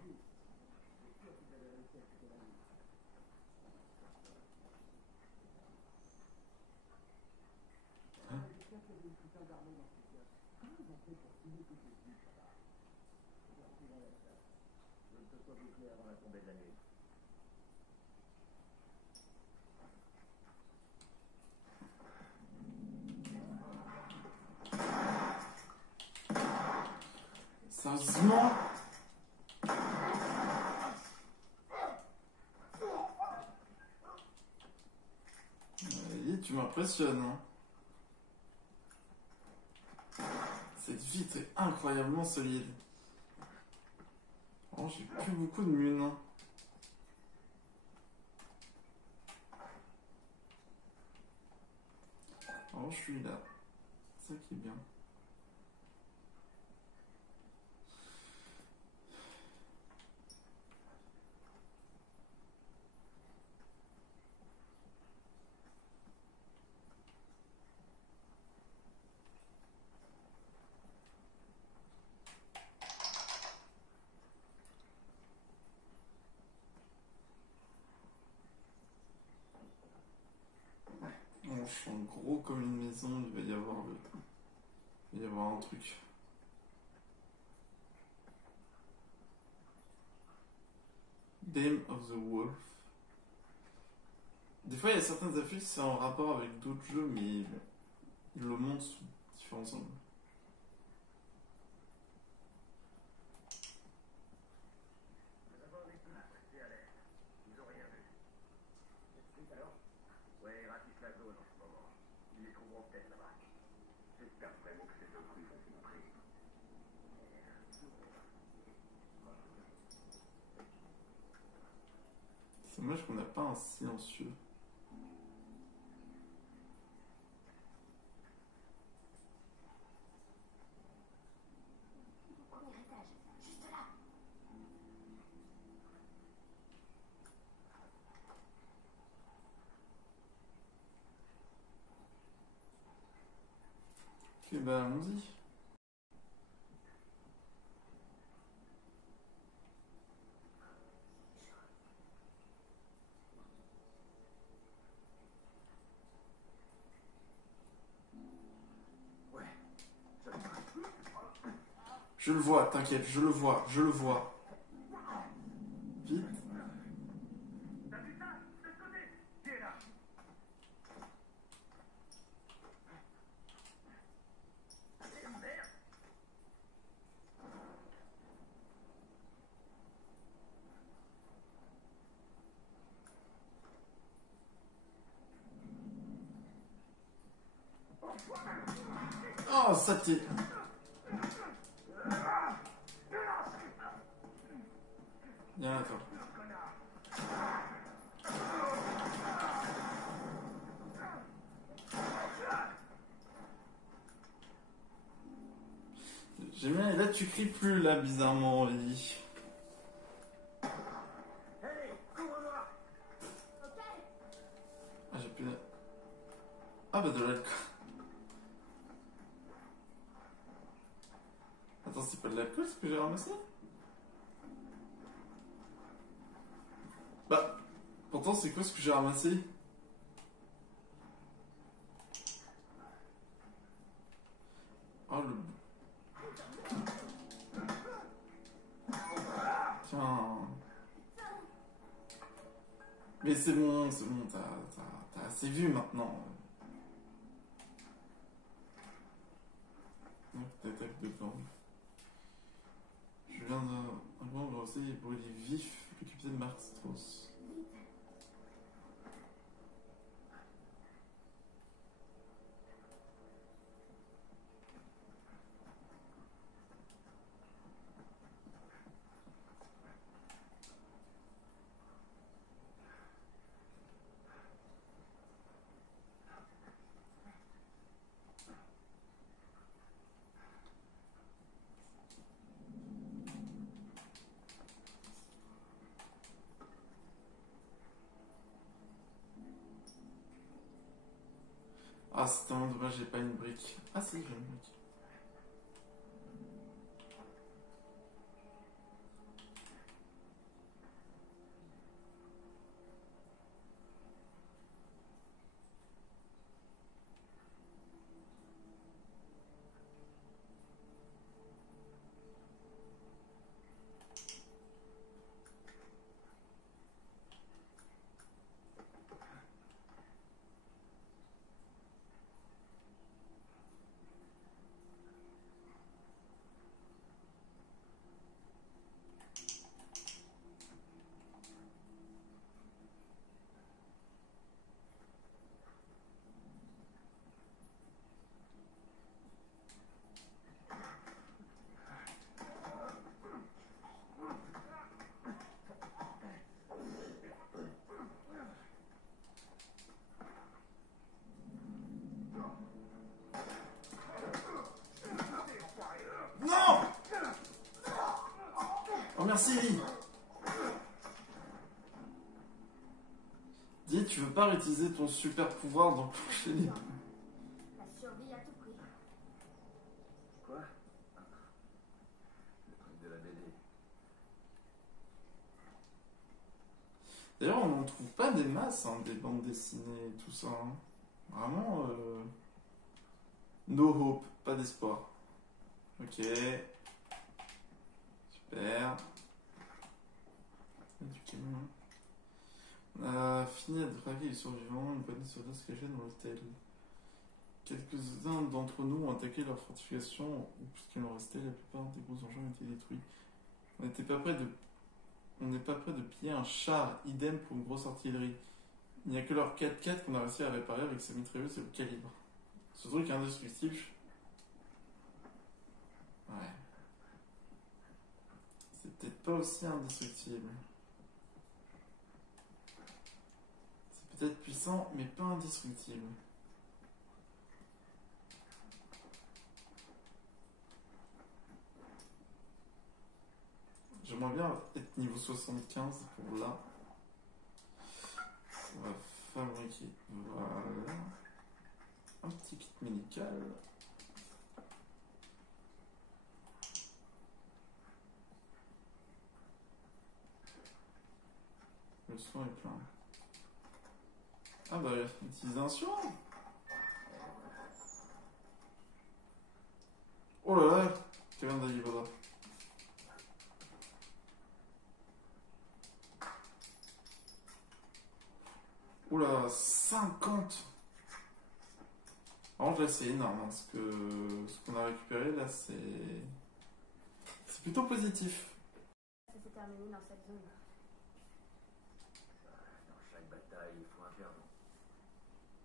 Je ne peux pas boucler avant la tombée de la nuit. Sérieusement? Tu m'impressionnes, hein. Cette vitre est incroyablement solide. Oh, j'ai plus beaucoup de munes. Hein. Oh, je suis là. C'est ça qui est bien. Oh, je sens gros comme une maison, il va y avoir un truc. Dame of the Wolf. Des fois, il y a certaines affiches, c'est en rapport avec d'autres jeux, mais ils le montrent sous différents angles. Ils ont rien vu. Alors? Ouais, ratisse la zone en ce moment. Ils les trouveront peut-être là-bas. J'espère vraiment que ces deux trucs vont se montrer. C'est dommage qu'on n'a pas un silencieux. Au premier étage, juste là. Ok, bah allons-y. Ouais. Je le vois, t'inquiète, je le vois. Vite. T'as vu ça? De ce côté? Qui est là? Merde! Oh, saleté. Viens là, toi. J'aime bien, et là tu cries plus, là, bizarrement, Lily. Hey, couvre-moi! Ok. Ah, j'ai plus de... Ah, bah de l'alcool. Attends, c'est pas de l'alcool ce que j'ai ramassé? Bah, pourtant, c'est quoi ce que j'ai ramassé? Oh, le... Tiens... Mais c'est bon, t'as assez vu maintenant. Donc, t'attaques de gang. Je viens d'un brosser et brûler vif le capitaine Mark Strauss. Ah, c'est tellement dommage, j'ai pas une brique. Ah si, j'ai une brique. Non! Oh merci! Dis, tu veux pas réutiliser ton super pouvoir dans l'enchaîner? La survie à tout prix. Quoi? Le truc de la BD. D'ailleurs, on n'en trouve pas des masses, hein, des bandes dessinées et tout ça. Hein. Vraiment, no hope, pas d'espoir. Ok. Super. Du Calmement. On a fini de traquer les survivants, une poignée de soldats se cachaient dans l'hôtel. Quelques-uns d'entre nous ont attaqué leurs fortifications, ou puisqu'il en restait, la plupart des gros engins ont été détruits. On n'est pas prêt de piller un char, idem pour une grosse artillerie. Il n'y a que leur 4x4 qu'on a réussi à réparer avec sa mitrailleuse et le calibre. Ce truc est indestructible. Ouais. C'est peut-être pas aussi indestructible. C'est peut-être puissant, mais pas indestructible. J'aimerais bien être niveau 75 pour là. On va fabriquer. Voilà. Un petit kit médical. Le soin est plein. Ah bah, utiliser un soin. Oh là là, tu viens d'aller là. Oula, 50. Alors là c'est énorme, hein, ce qu'on a récupéré là c'est plutôt positif. Ça s'est terminé dans cette zone. Dans chaque bataille, il faut un perdant.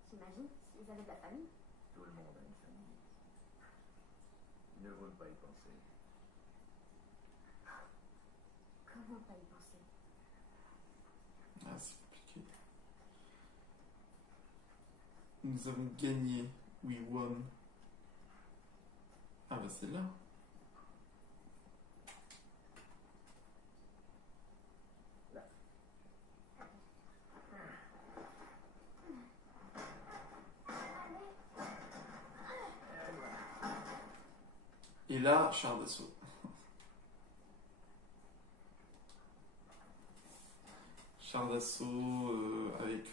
J'imagine, s'ils avaient de la famille. Tout le monde a une famille. Ne vaut pas y penser. Comment pas y penser? Ah, c'est compliqué. Nous avons gagné. We won. Ah bah c'est là. Et là, char d'assaut. Char d'assaut avec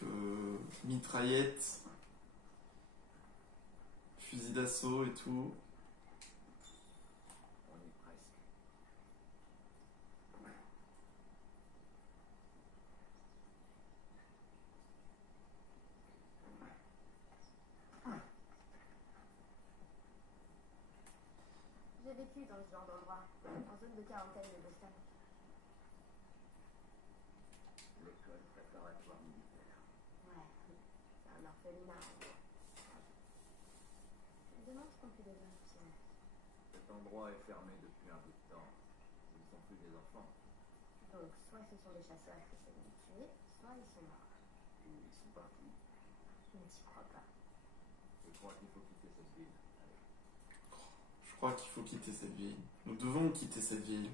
mitraillette, fusil d'assaut et tout. On y est presque. J'ai vécu dans ce genre d'endroit, en zone de quarantaine de Boston. L'école préparatoire militaire. Ouais, c'est un orphelinat. Je me demande ce qu'on fait des gens. Cet endroit est fermé depuis un bout de temps. Ce ne sont plus des enfants. Donc, soit ce sont des chasseurs qui essaient de les tuer, soit ils sont morts. Ou ils sont partis. Je ne t'y crois pas. Je crois qu'il faut quitter cette ville. Allez. Je crois qu'il faut quitter cette ville. Nous devons quitter cette ville.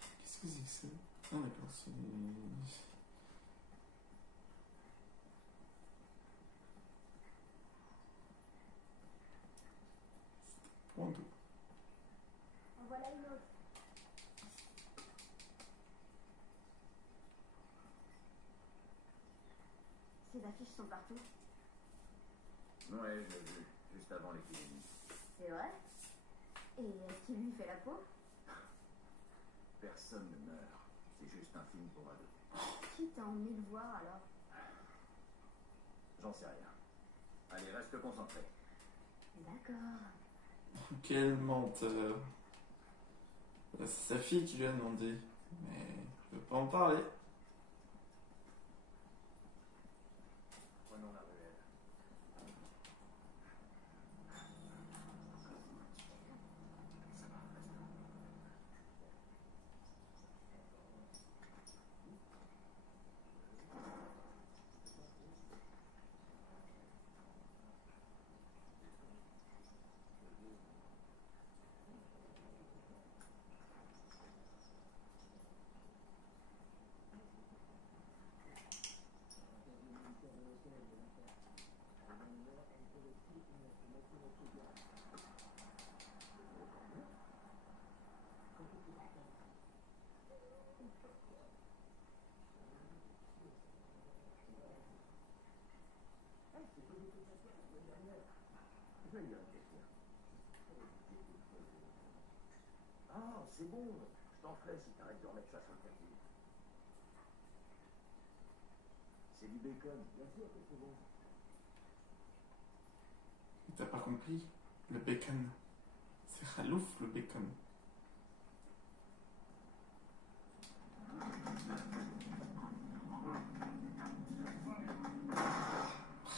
Qu'est-ce que c'est que ça? Ah d'accord, c'est... Point d'eau. En voilà une autre. Ces affiches sont partout. Ouais, je l'ai vu. Juste avant l'épidémie. C'est vrai? Et est-ce qu'il lui fait la peau? Personne ne meurt. C'est juste un film pour ados. Qui t'a emmené le voir alors? J'en sais rien. Allez, reste concentré. D'accord. Quel menteur. C'est sa fille qui lui a demandé. Mais je ne peux pas en parler. Prenons la ruelle. Ça va, reste. Je vais lui réfléchir. Ah, c'est bon. Je t'en ferai si t'arrêtes de remettre ça sur le tapis. C'est du bacon. Bien sûr que c'est bon. T'as pas compris? Le bacon. C'est Khalouf, le bacon.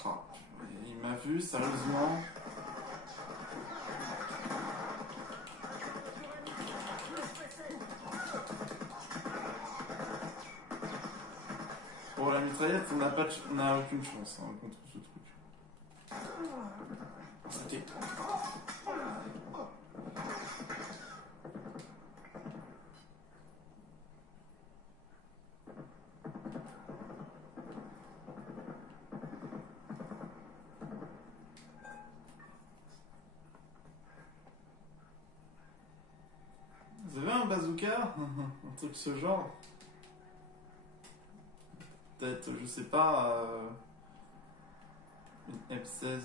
Oh, il m'a vu, sérieusement. Pour la mitraillette, on n'a aucune chance hein, contre ce truc. C'était. Vous avez un bazooka? Un truc de ce genre? Peut-être, je sais pas, une F16.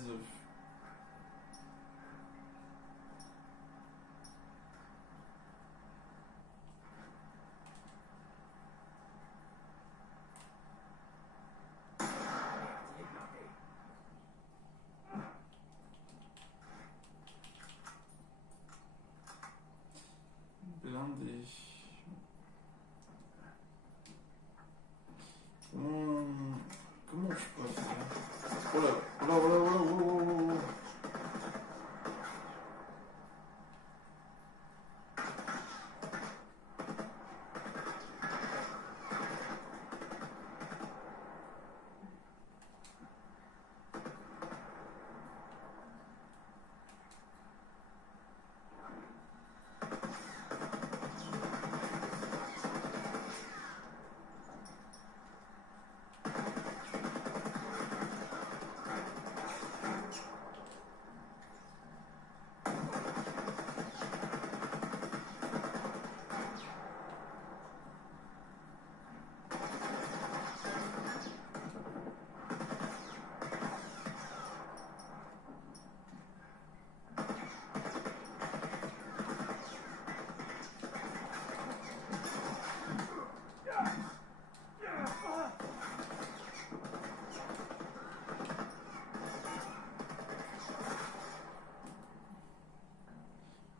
Blindé. Comment je peux faire? Oh là, oh là, oh là, oh là, oh là, oh là.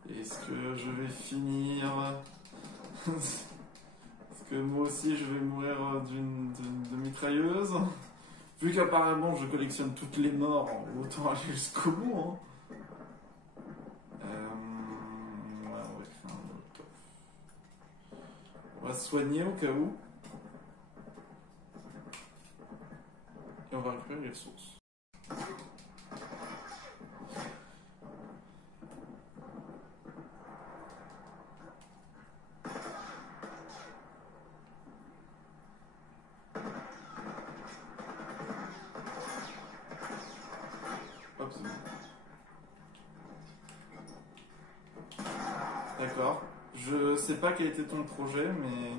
Est-ce que je vais finir? Est-ce que moi aussi je vais mourir de mitrailleuse? Vu qu'apparemment je collectionne toutes les morts, autant aller jusqu'au bout. Hein. Ouais, on va créer un molotov. On va se soigner au cas où. Et on va récupérer les ressources. Hop, c'est bon. D'accord. Je sais pas quel était ton projet, mais...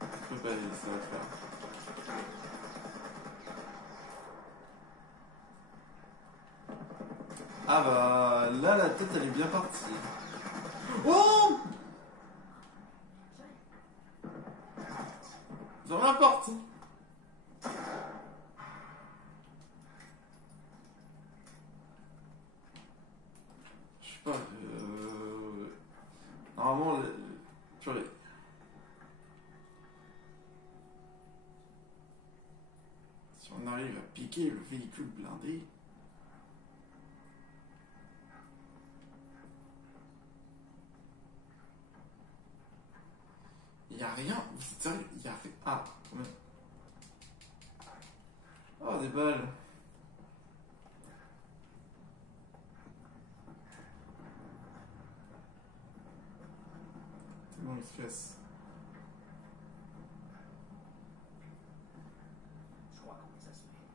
Je peux pas aider, ça va le faire. Ah bah, là la tête elle est bien partie. Oh! Dans la porte! Je sais pas, normalement, purée. Si on arrive à piquer le véhicule blindé... Y'a rien, vous êtes sérieux? Y'a rien. Ah, quand même. Oh, des balles. C'est bon, il se casse. Je crois qu'on les a semés.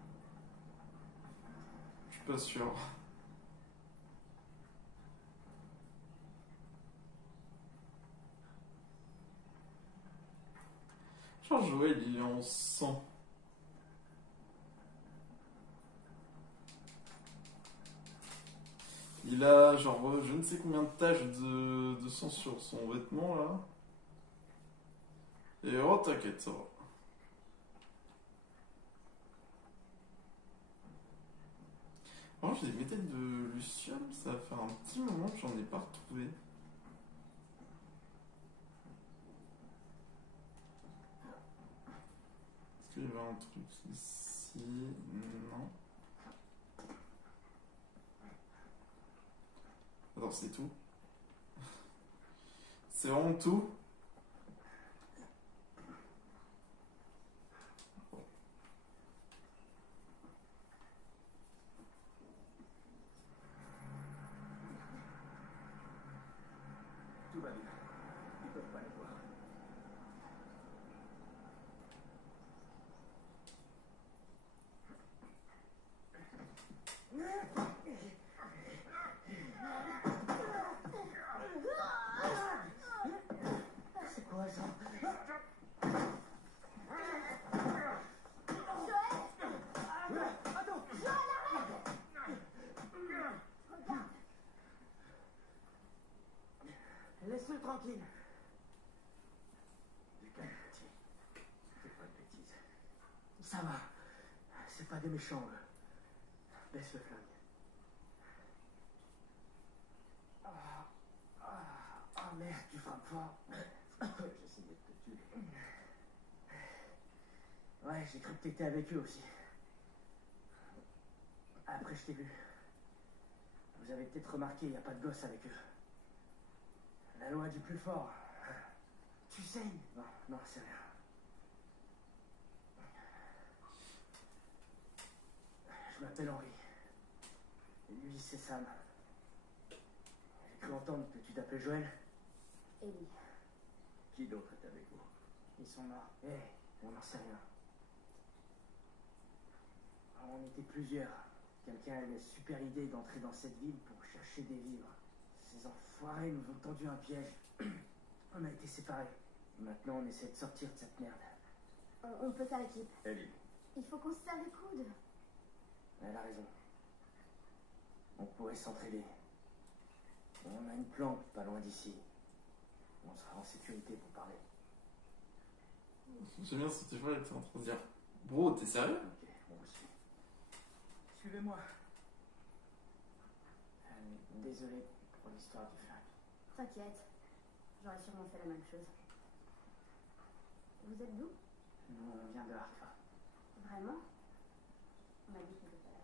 Je suis pas sûr. Genre, je Joël, il est en sang. Il a genre je ne sais combien de taches de sang sur son vêtement là. Et oh t'inquiète, ça va. Oh, j'ai des méthodes de Lucium, ça va faire un petit moment que j'en ai pas retrouvé. Est-ce qu'il y avait un truc ici? Non. Attends, c'est tout? C'est vraiment tout? Tout va bien. Ils peuvent pas les voir. C'est quoi ça? Attends! Regarde. Laisse-le tranquille. Du calme, petit. Fais pas de bêtises. Ça va. C'est pas des méchants, eux. Laisse le flingue. Ah, merde, tu frappes fort. J'essayais de te tuer. Ouais, j'ai cru que t'étais avec eux aussi. Après, je t'ai vu. Vous avez peut-être remarqué, il n'y a pas de gosse avec eux. La loi du plus fort. Tu saignes? Non, non, c'est rien. Je m'appelle Henri. Et lui, c'est Sam. J'ai cru entendre que tu t'appelais Joël. Ellie. Qui d'autre est avec vous? Ils sont morts. On n'en sait rien. On était plusieurs. Quelqu'un a eu la super idée d'entrer dans cette ville pour chercher des vivres. Ces enfoirés nous ont tendu un piège. On a été séparés. Maintenant, on essaie de sortir de cette merde. On peut faire équipe. Ellie. Il faut qu'on se serre les coudes. Elle a raison. On pourrait s'entraider. On a une planque pas loin d'ici. On sera en sécurité pour parler. J'aime bien ce que tu vois, elle était en train de dire bro, t'es sérieux? Ok, moi aussi. Suivez-moi. Désolé pour l'histoire du flingue. T'inquiète. J'aurais sûrement fait la même chose. Vous êtes d'où? Nous, on vient de Harfa. Vraiment? On m'a dit que c'était pas là.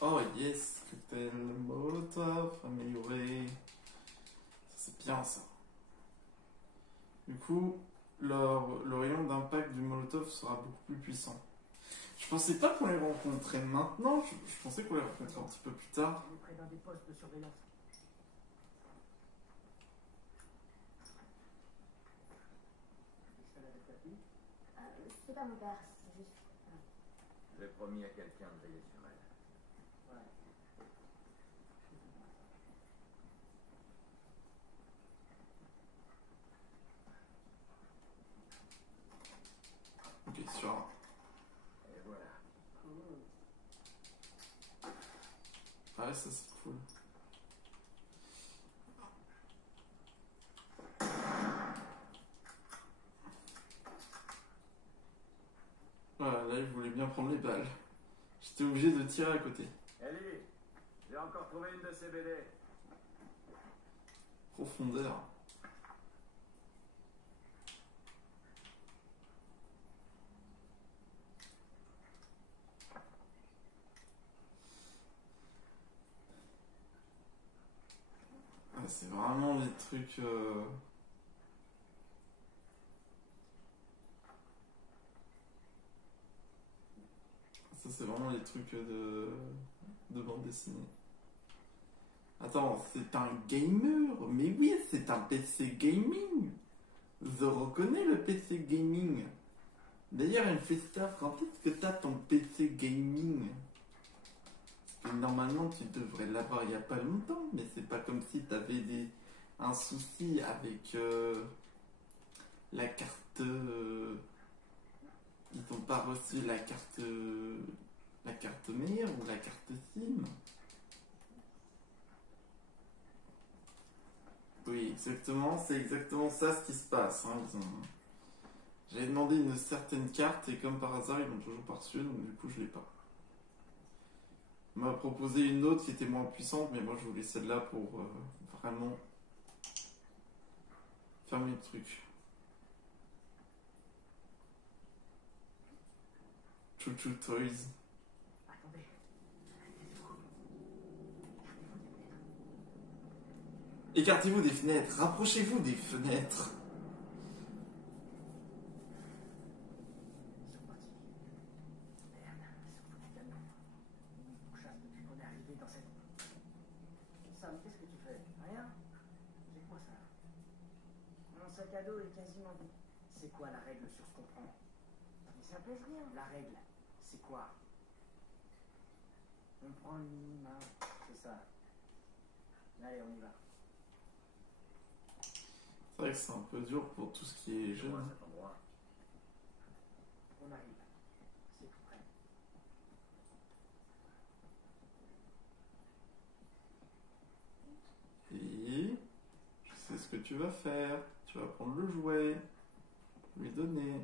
Oh yes, cocktail Molotov amélioré. Ça, c'est bien ça. Du coup, le rayon d'impact du Molotov sera beaucoup plus puissant. Je pensais pas qu'on les rencontrait maintenant, je pensais qu'on les rencontrait un petit peu plus tard. On est près d'un des postes de surveillance. C'est pas mon père, c'est juste... J'ai promis à quelqu'un de veiller sur elle. Ouais. Ok, sur un. Et voilà. Ah ouais, ça c'est cool. Voilà, là il voulait bien prendre les balles. J'étais obligé de tirer à côté. Ellie, j'ai encore trouvé une de ces BD. Profondeur. Ah, c'est vraiment les trucs... Ça c'est vraiment les trucs de bande dessinée. Attends, c'est un gamer? Mais oui, c'est un PC gaming! Je reconnais le PC gaming. D'ailleurs, Infester, quand est-ce que t'as ton PC gaming? Parce que normalement, tu devrais l'avoir il y a pas longtemps, mais c'est pas comme si t'avais un souci avec la carte. Ils n'ont pas reçu la carte mère ou la carte SIM. Oui, exactement, c'est exactement ça ce qui se passe. Hein. J'avais demandé une certaine carte et comme par hasard, ils m'ont toujours pas reçu, donc du coup, je l'ai pas. On m'a proposé une autre qui était moins puissante, mais moi, je voulais celle-là pour vraiment fermer le truc. Chouchou Toys. Attendez. Écartez-vous des fenêtres, rapprochez-vous des fenêtres. Ils sont partis. Merde, ce foutu camion. On chasse depuis qu'on est arrivé dans cette... Sam, qu'est-ce que tu fais? Rien. C'est quoi ça? Mon sac à dos est quasiment vide. C'est quoi la règle sur ce qu'on prend? Mais ça pèse rien. La règle, c'est quoi? On prend le minimum. C'est ça. Allez, on y va. C'est vrai que c'est un peu dur pour tout ce qui est jeune. Cet endroit. On arrive. C'est tout près. Et je sais ce que tu vas faire. Tu vas prendre le jouet, lui donner.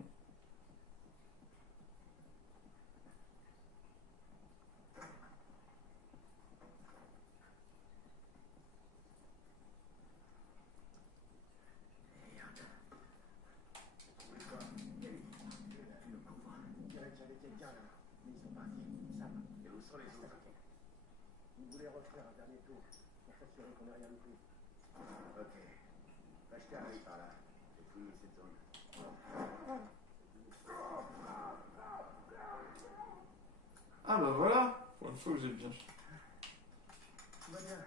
Il voulait refaire un dernier tour pour s'assurer qu'on n'ait rien loupé. Ok. Bah, je t'arrive par là. J'ai fouillé cette zone. Ah bah voilà, pour une fois que j'ai bien. Tout va bien.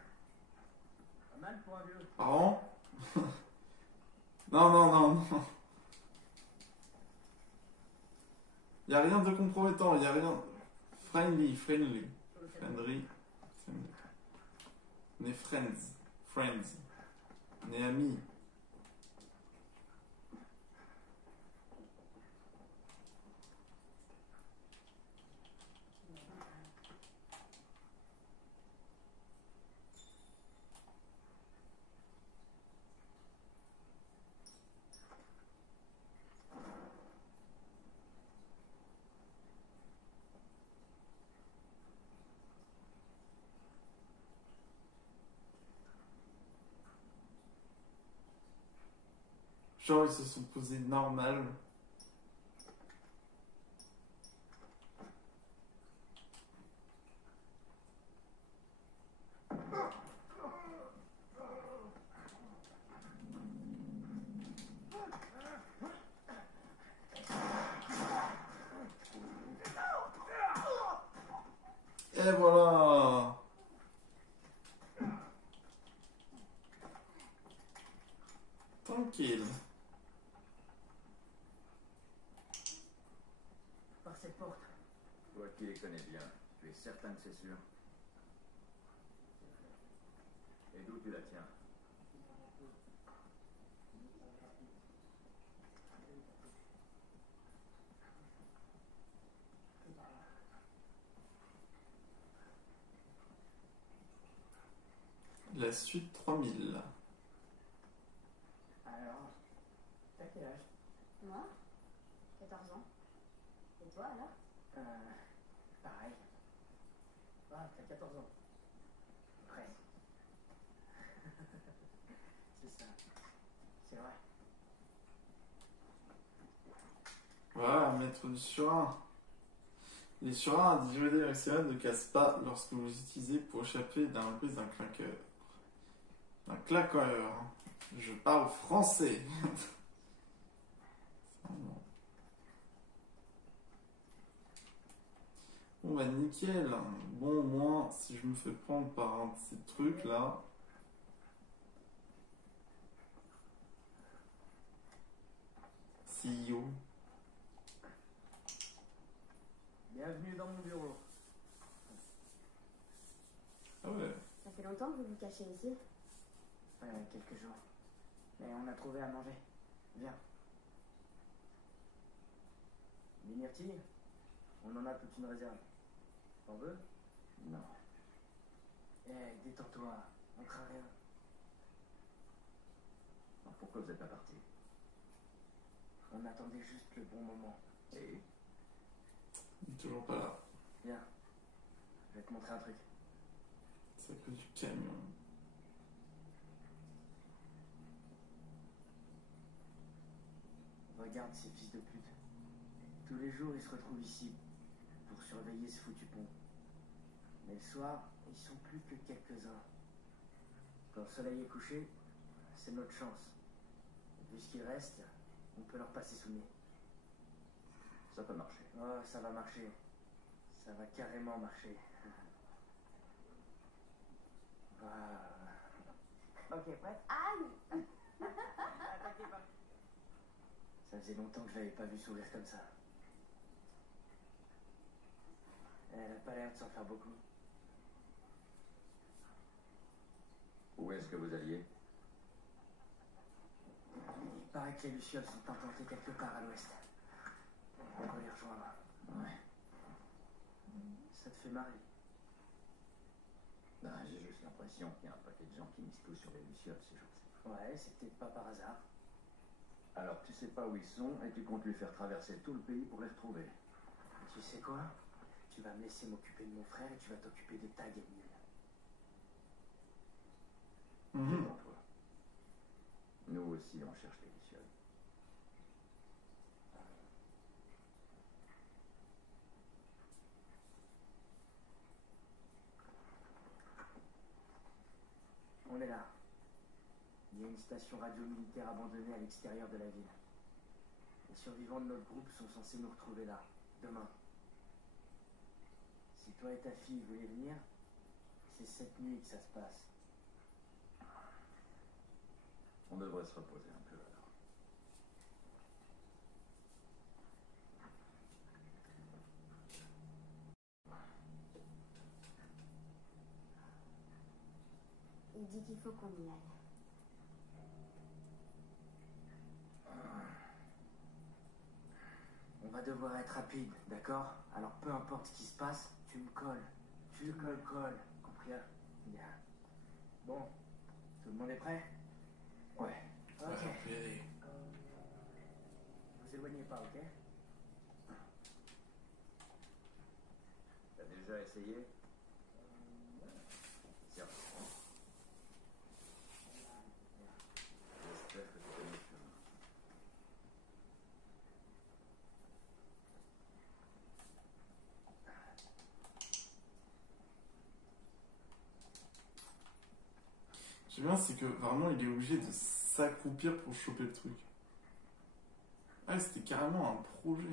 Pas mal pour un vieux. Pardon? Non, non, non, non. Y a rien de compromettant, y a rien. Friendly, friendly. Friendly. On est friends. On est amis. Genre, ils se sont posés normal. Et voilà. Tranquille. Par cette porte. Toi qui les connais bien, tu es certain que c'est sûr? Et d'où tu la tiens? La suite 3000. Alors, t'as quel âge? Moi 14 ans. Et toi alors? Pareil. Ah, t'as 14 ans. Presque. C'est ça. C'est vrai. Voilà, maître du surin. Les surins à durée maximale ne cassent pas lorsque vous les utilisez pour échapper d'un brise d'un claqueur. Un claqueur. Je parle français. Bon bah nickel. Bon, au moins, si je me fais prendre par un de ces trucs là. CEO. Bienvenue dans mon bureau. Ah ouais. Ça fait longtemps que vous vous cachez ici? Quelques jours. Mais on a trouvé à manger. Viens. Des myrtilles? On en a toute une réserve. T'en veux? Non. Détends-toi. On craint rien. Alors pourquoi vous n'êtes pas parti? On attendait juste le bon moment. Et Il est toujours pas là. Viens. Je vais te montrer un truc. C'est à cause du camion. Regarde ces fils de pute. Tous les jours, ils se retrouvent ici pour surveiller ce foutu pont. Mais le soir, ils sont plus que quelques-uns. Quand le soleil est couché, c'est notre chance. Vu ce qu'il reste, on peut leur passer sous le nez. ça peut marcher. Oh, ça va marcher. Ça va carrément marcher. Voilà. Ok, prête? Aïe! Ça faisait longtemps que je l'avais pas vu sourire comme ça. Elle a pas l'air de s'en faire beaucoup. Où est-ce que vous alliez? Il paraît que les lucioles sont implantées quelque part à l'ouest. On va les rejoindre. Ouais. Ça te fait marrer? Ben, j'ai juste l'impression qu'il y a un paquet de gens qui misent tout sur les lucioles ces jours-ci. Ouais, c'est peut-être pas par hasard. Alors tu sais pas où ils sont et tu comptes lui faire traverser tout le pays pour les retrouver. Tu sais quoi? Tu vas me laisser m'occuper de mon frère et tu vas t'occuper des tags et de Neil. Détends-toi. Nous aussi on cherche les lucioles. On est là. Il y a une station radio militaire abandonnée à l'extérieur de la ville. Les survivants de notre groupe sont censés nous retrouver là, demain. Si toi et ta fille voulez venir, c'est cette nuit que ça se passe. On devrait se reposer un peu alors. Il dit qu'il faut qu'on y aille. On va devoir être rapide, d'accord? Alors peu importe ce qui se passe, tu me colles. Tu me colles. Compris là? Bien. Bon, tout le monde est prêt? Ouais. Ok. On peut y aller. Vous éloignez pas, ok? T'as déjà essayé? Tiens. J'espère que tu connais le chemin. Ce que j'aime bien, c'est que vraiment il est obligé de s'accroupir pour choper le truc. Ah, c'était carrément un projet.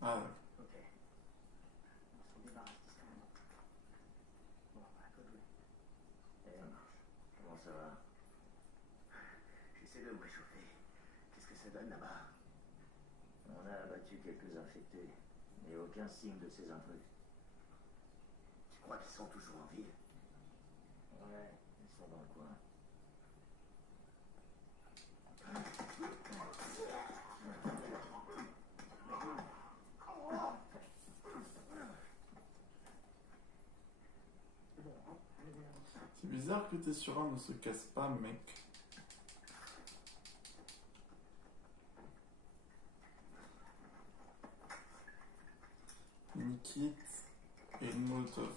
Ah, Ok. On se débarrasse discrètement. Bon, à toi de jouer. Ça marche. Comment ça va? J'essaie de me réchauffer. Qu'est-ce que ça donne là-bas? On a abattu quelques infectés, mais aucun signe de ces intrus. Tu crois qu'ils sont toujours en ville? Ouais, ils sont dans le coin. c'est bizarre que tes surins ne se cassent pas, mec. Une kit et une molotov.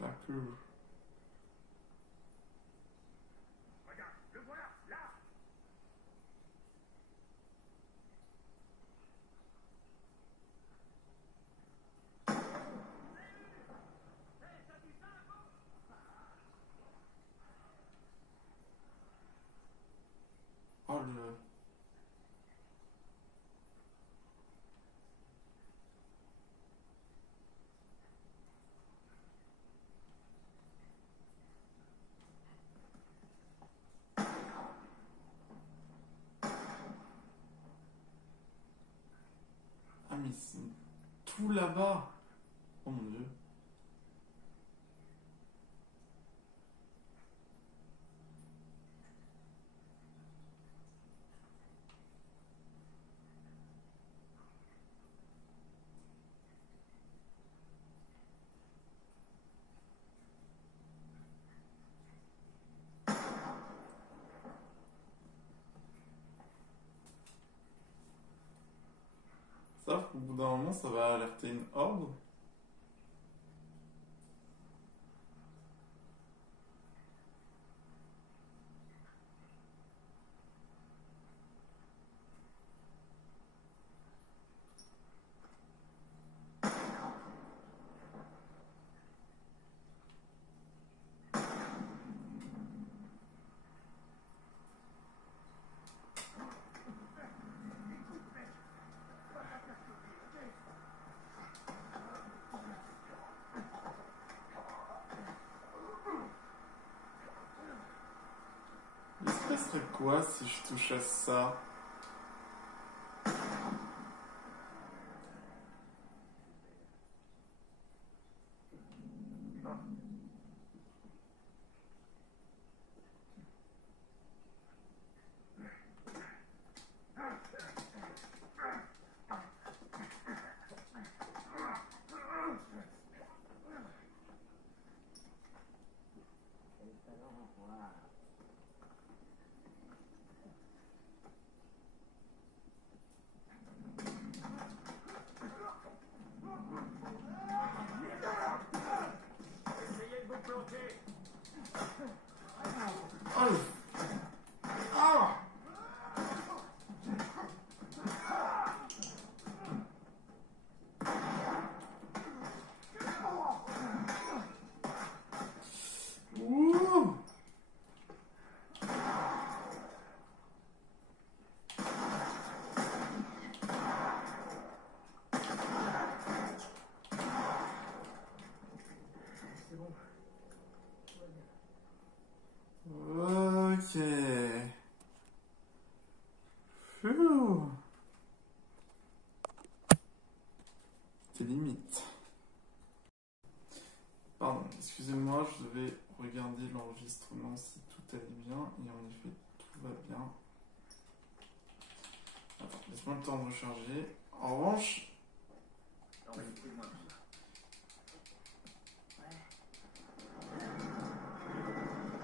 Claqueur. Regarde, le voilà, là. Oh le... Ah mais c'est tout là-bas. Oh mon dieu. Sauf qu'au bout d'un moment, ça va alerter une horde. Il se passerait quoi si je touche à ça? Essayez de vous planter. Oh le... Ah! Ouh! C'est bon. Ok. Phew. C'est limite. Pardon, excusez-moi, je devais regarder l'enregistrement si tout allait bien, et en effet, tout va bien. Attends, laisse-moi le temps de recharger. En revanche... Enregistrez-moi tout ça.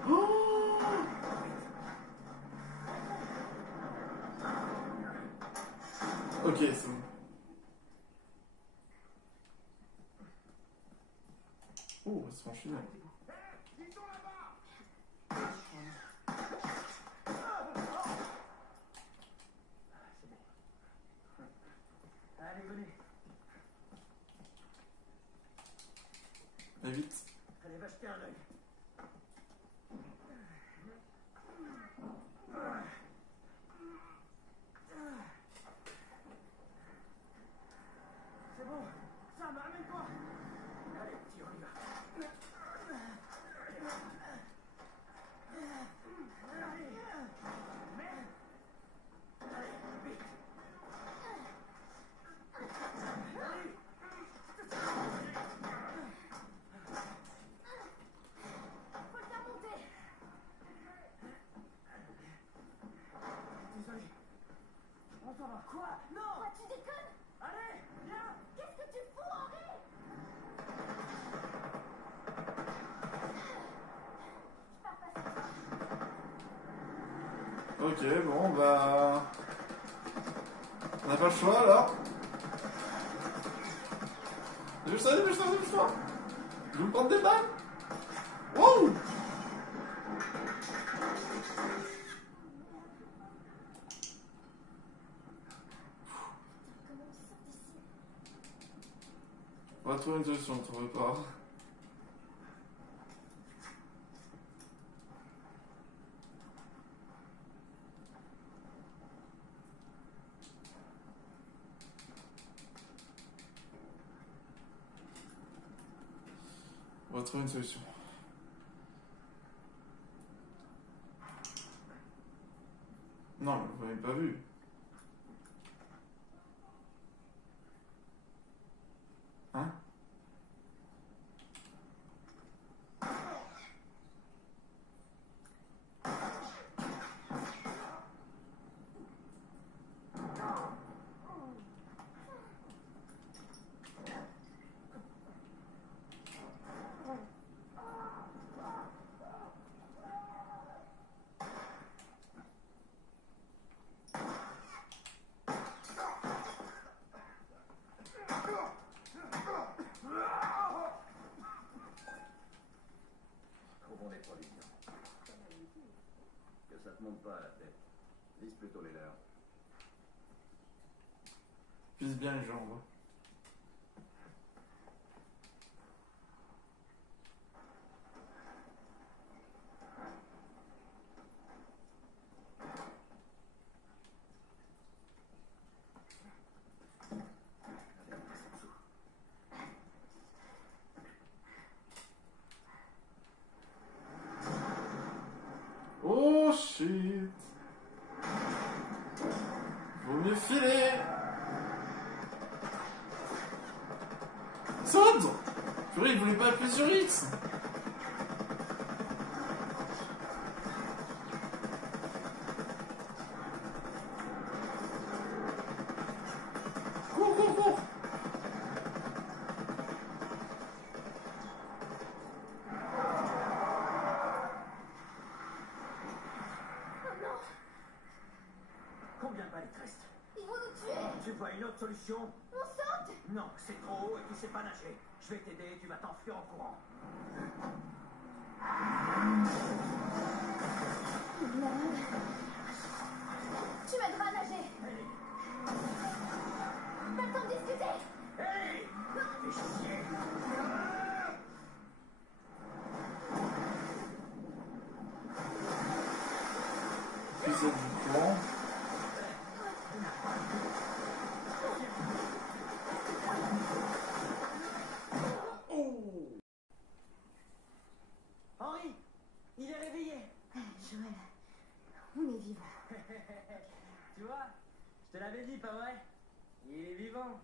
Oh! Ok, c'est bon. Oh, ils sont enchaînés. Ils sont là-bas. C'est bon. Allez, venez. Va vite. Allez, va jeter un œil. C'est bon. Ça, ramène-toi. Allez, petit, on y va. Allez. Merde. Allez, vite. Allez. Faut le faire monter. Désolé. On s'en va. Quoi? Non. Quoi, tu déconnes? Allez, viens. Qu'est-ce que tu fous, Henri? Je pars passer ça. Ok, bon, bah... On n'a pas le choix, alors. Dépêche-toi. Je vais me prendre des balles. Oh! On va trouver une solution, t'en veux pas. On va trouver une solution. Non, vous m'avez pas vu. Hein? Trouvons des provisions. Que ça te monte pas à la tête. Vise plutôt les leurs. Vise bien les jambes. Oh shit! Vaut mieux filer! Saute! Purée, il voulait pas appuyer sur X! Cours, cours, cours! Combien de balles il te reste? Ils vont nous tuer. Tu vois une autre solution? On saute. Non, c'est trop haut et tu sais pas nager. Je vais t'aider, tu vas t'enfuir en courant. Merde. Tu m'aideras à nager. Ellie! Pas le temps de discuter. Ellie! Fais chier! Épisode du plan. Henri! Il est réveillé! Joël, on est vivant. Tu vois? Je te l'avais dit, pas vrai? Il est vivant.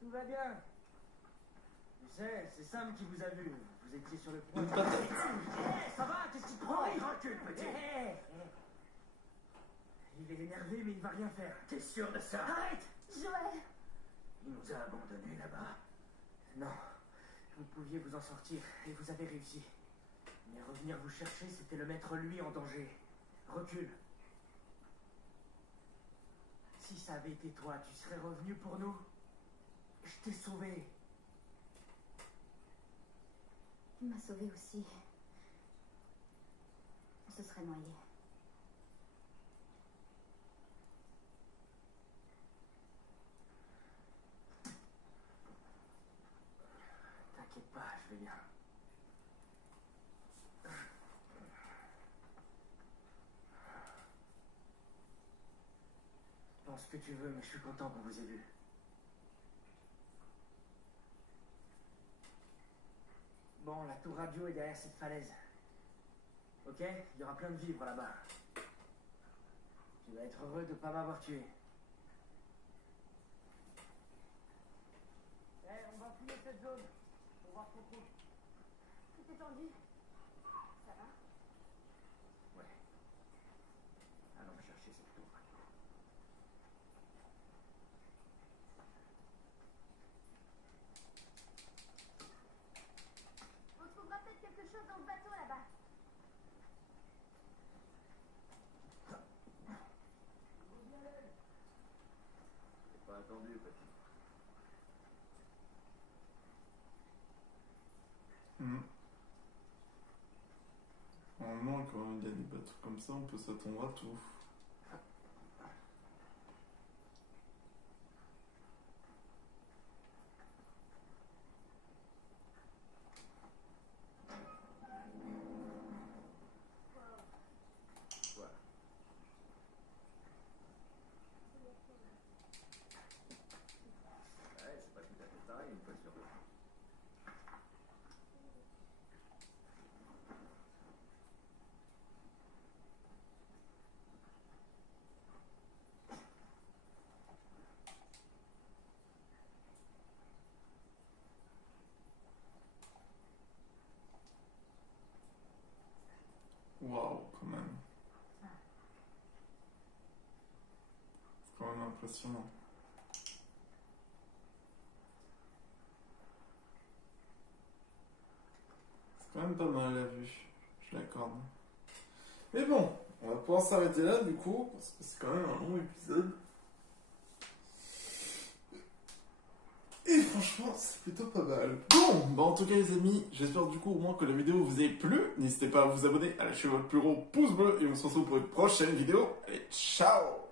Tout va bien. Tu sais, c'est Sam qui vous a vu. Vous étiez sur le point. Une patate. Hé, ça va? Qu'est-ce qui te prend? Recule, petit. Il est énervé, mais il va rien faire. T'es sûr de ça? Arrête! Joël, Il nous a abandonnés là-bas. Non. Vous pouviez vous en sortir, et vous avez réussi. Mais revenir vous chercher, c'était le mettre lui en danger. Recule. Si ça avait été toi, tu serais revenu pour nous? Je t'ai sauvé. il m'a sauvé aussi. On se serait noyé. T'inquiète pas, je vais bien. Pense ce que tu veux, mais je suis content qu'on vous ait vu. Bon, la tour radio est derrière cette falaise. Ok? Il y aura plein de vivres là-bas. Tu vas être heureux de pas m'avoir tué. On va fouiller cette zone. Pour voir ce qu'on trouve. Tout est tendu. Ça va? Ouais. Allons chercher cette tour radio. On trouvera peut-être quelque chose dans le bateau là-bas. J'ai pas attendu, petit. Mhm. quand il y a des bateaux comme ça, on peut s'attendre à tout. Quoi? Ouais, c'est pas tout à fait pareil une fois sur deux. Waouh, quand même. C'est quand même impressionnant. C'est quand même pas mal la vue, je l'accorde. Mais bon, on va pouvoir s'arrêter là du coup, parce que c'est quand même un long épisode. Et franchement, c'est plutôt pas mal. Bon, bah en tout cas les amis, j'espère du coup au moins que la vidéo vous ait plu. N'hésitez pas à vous abonner, à lâcher votre plus gros pouce bleu et on se retrouve pour une prochaine vidéo. Allez, ciao!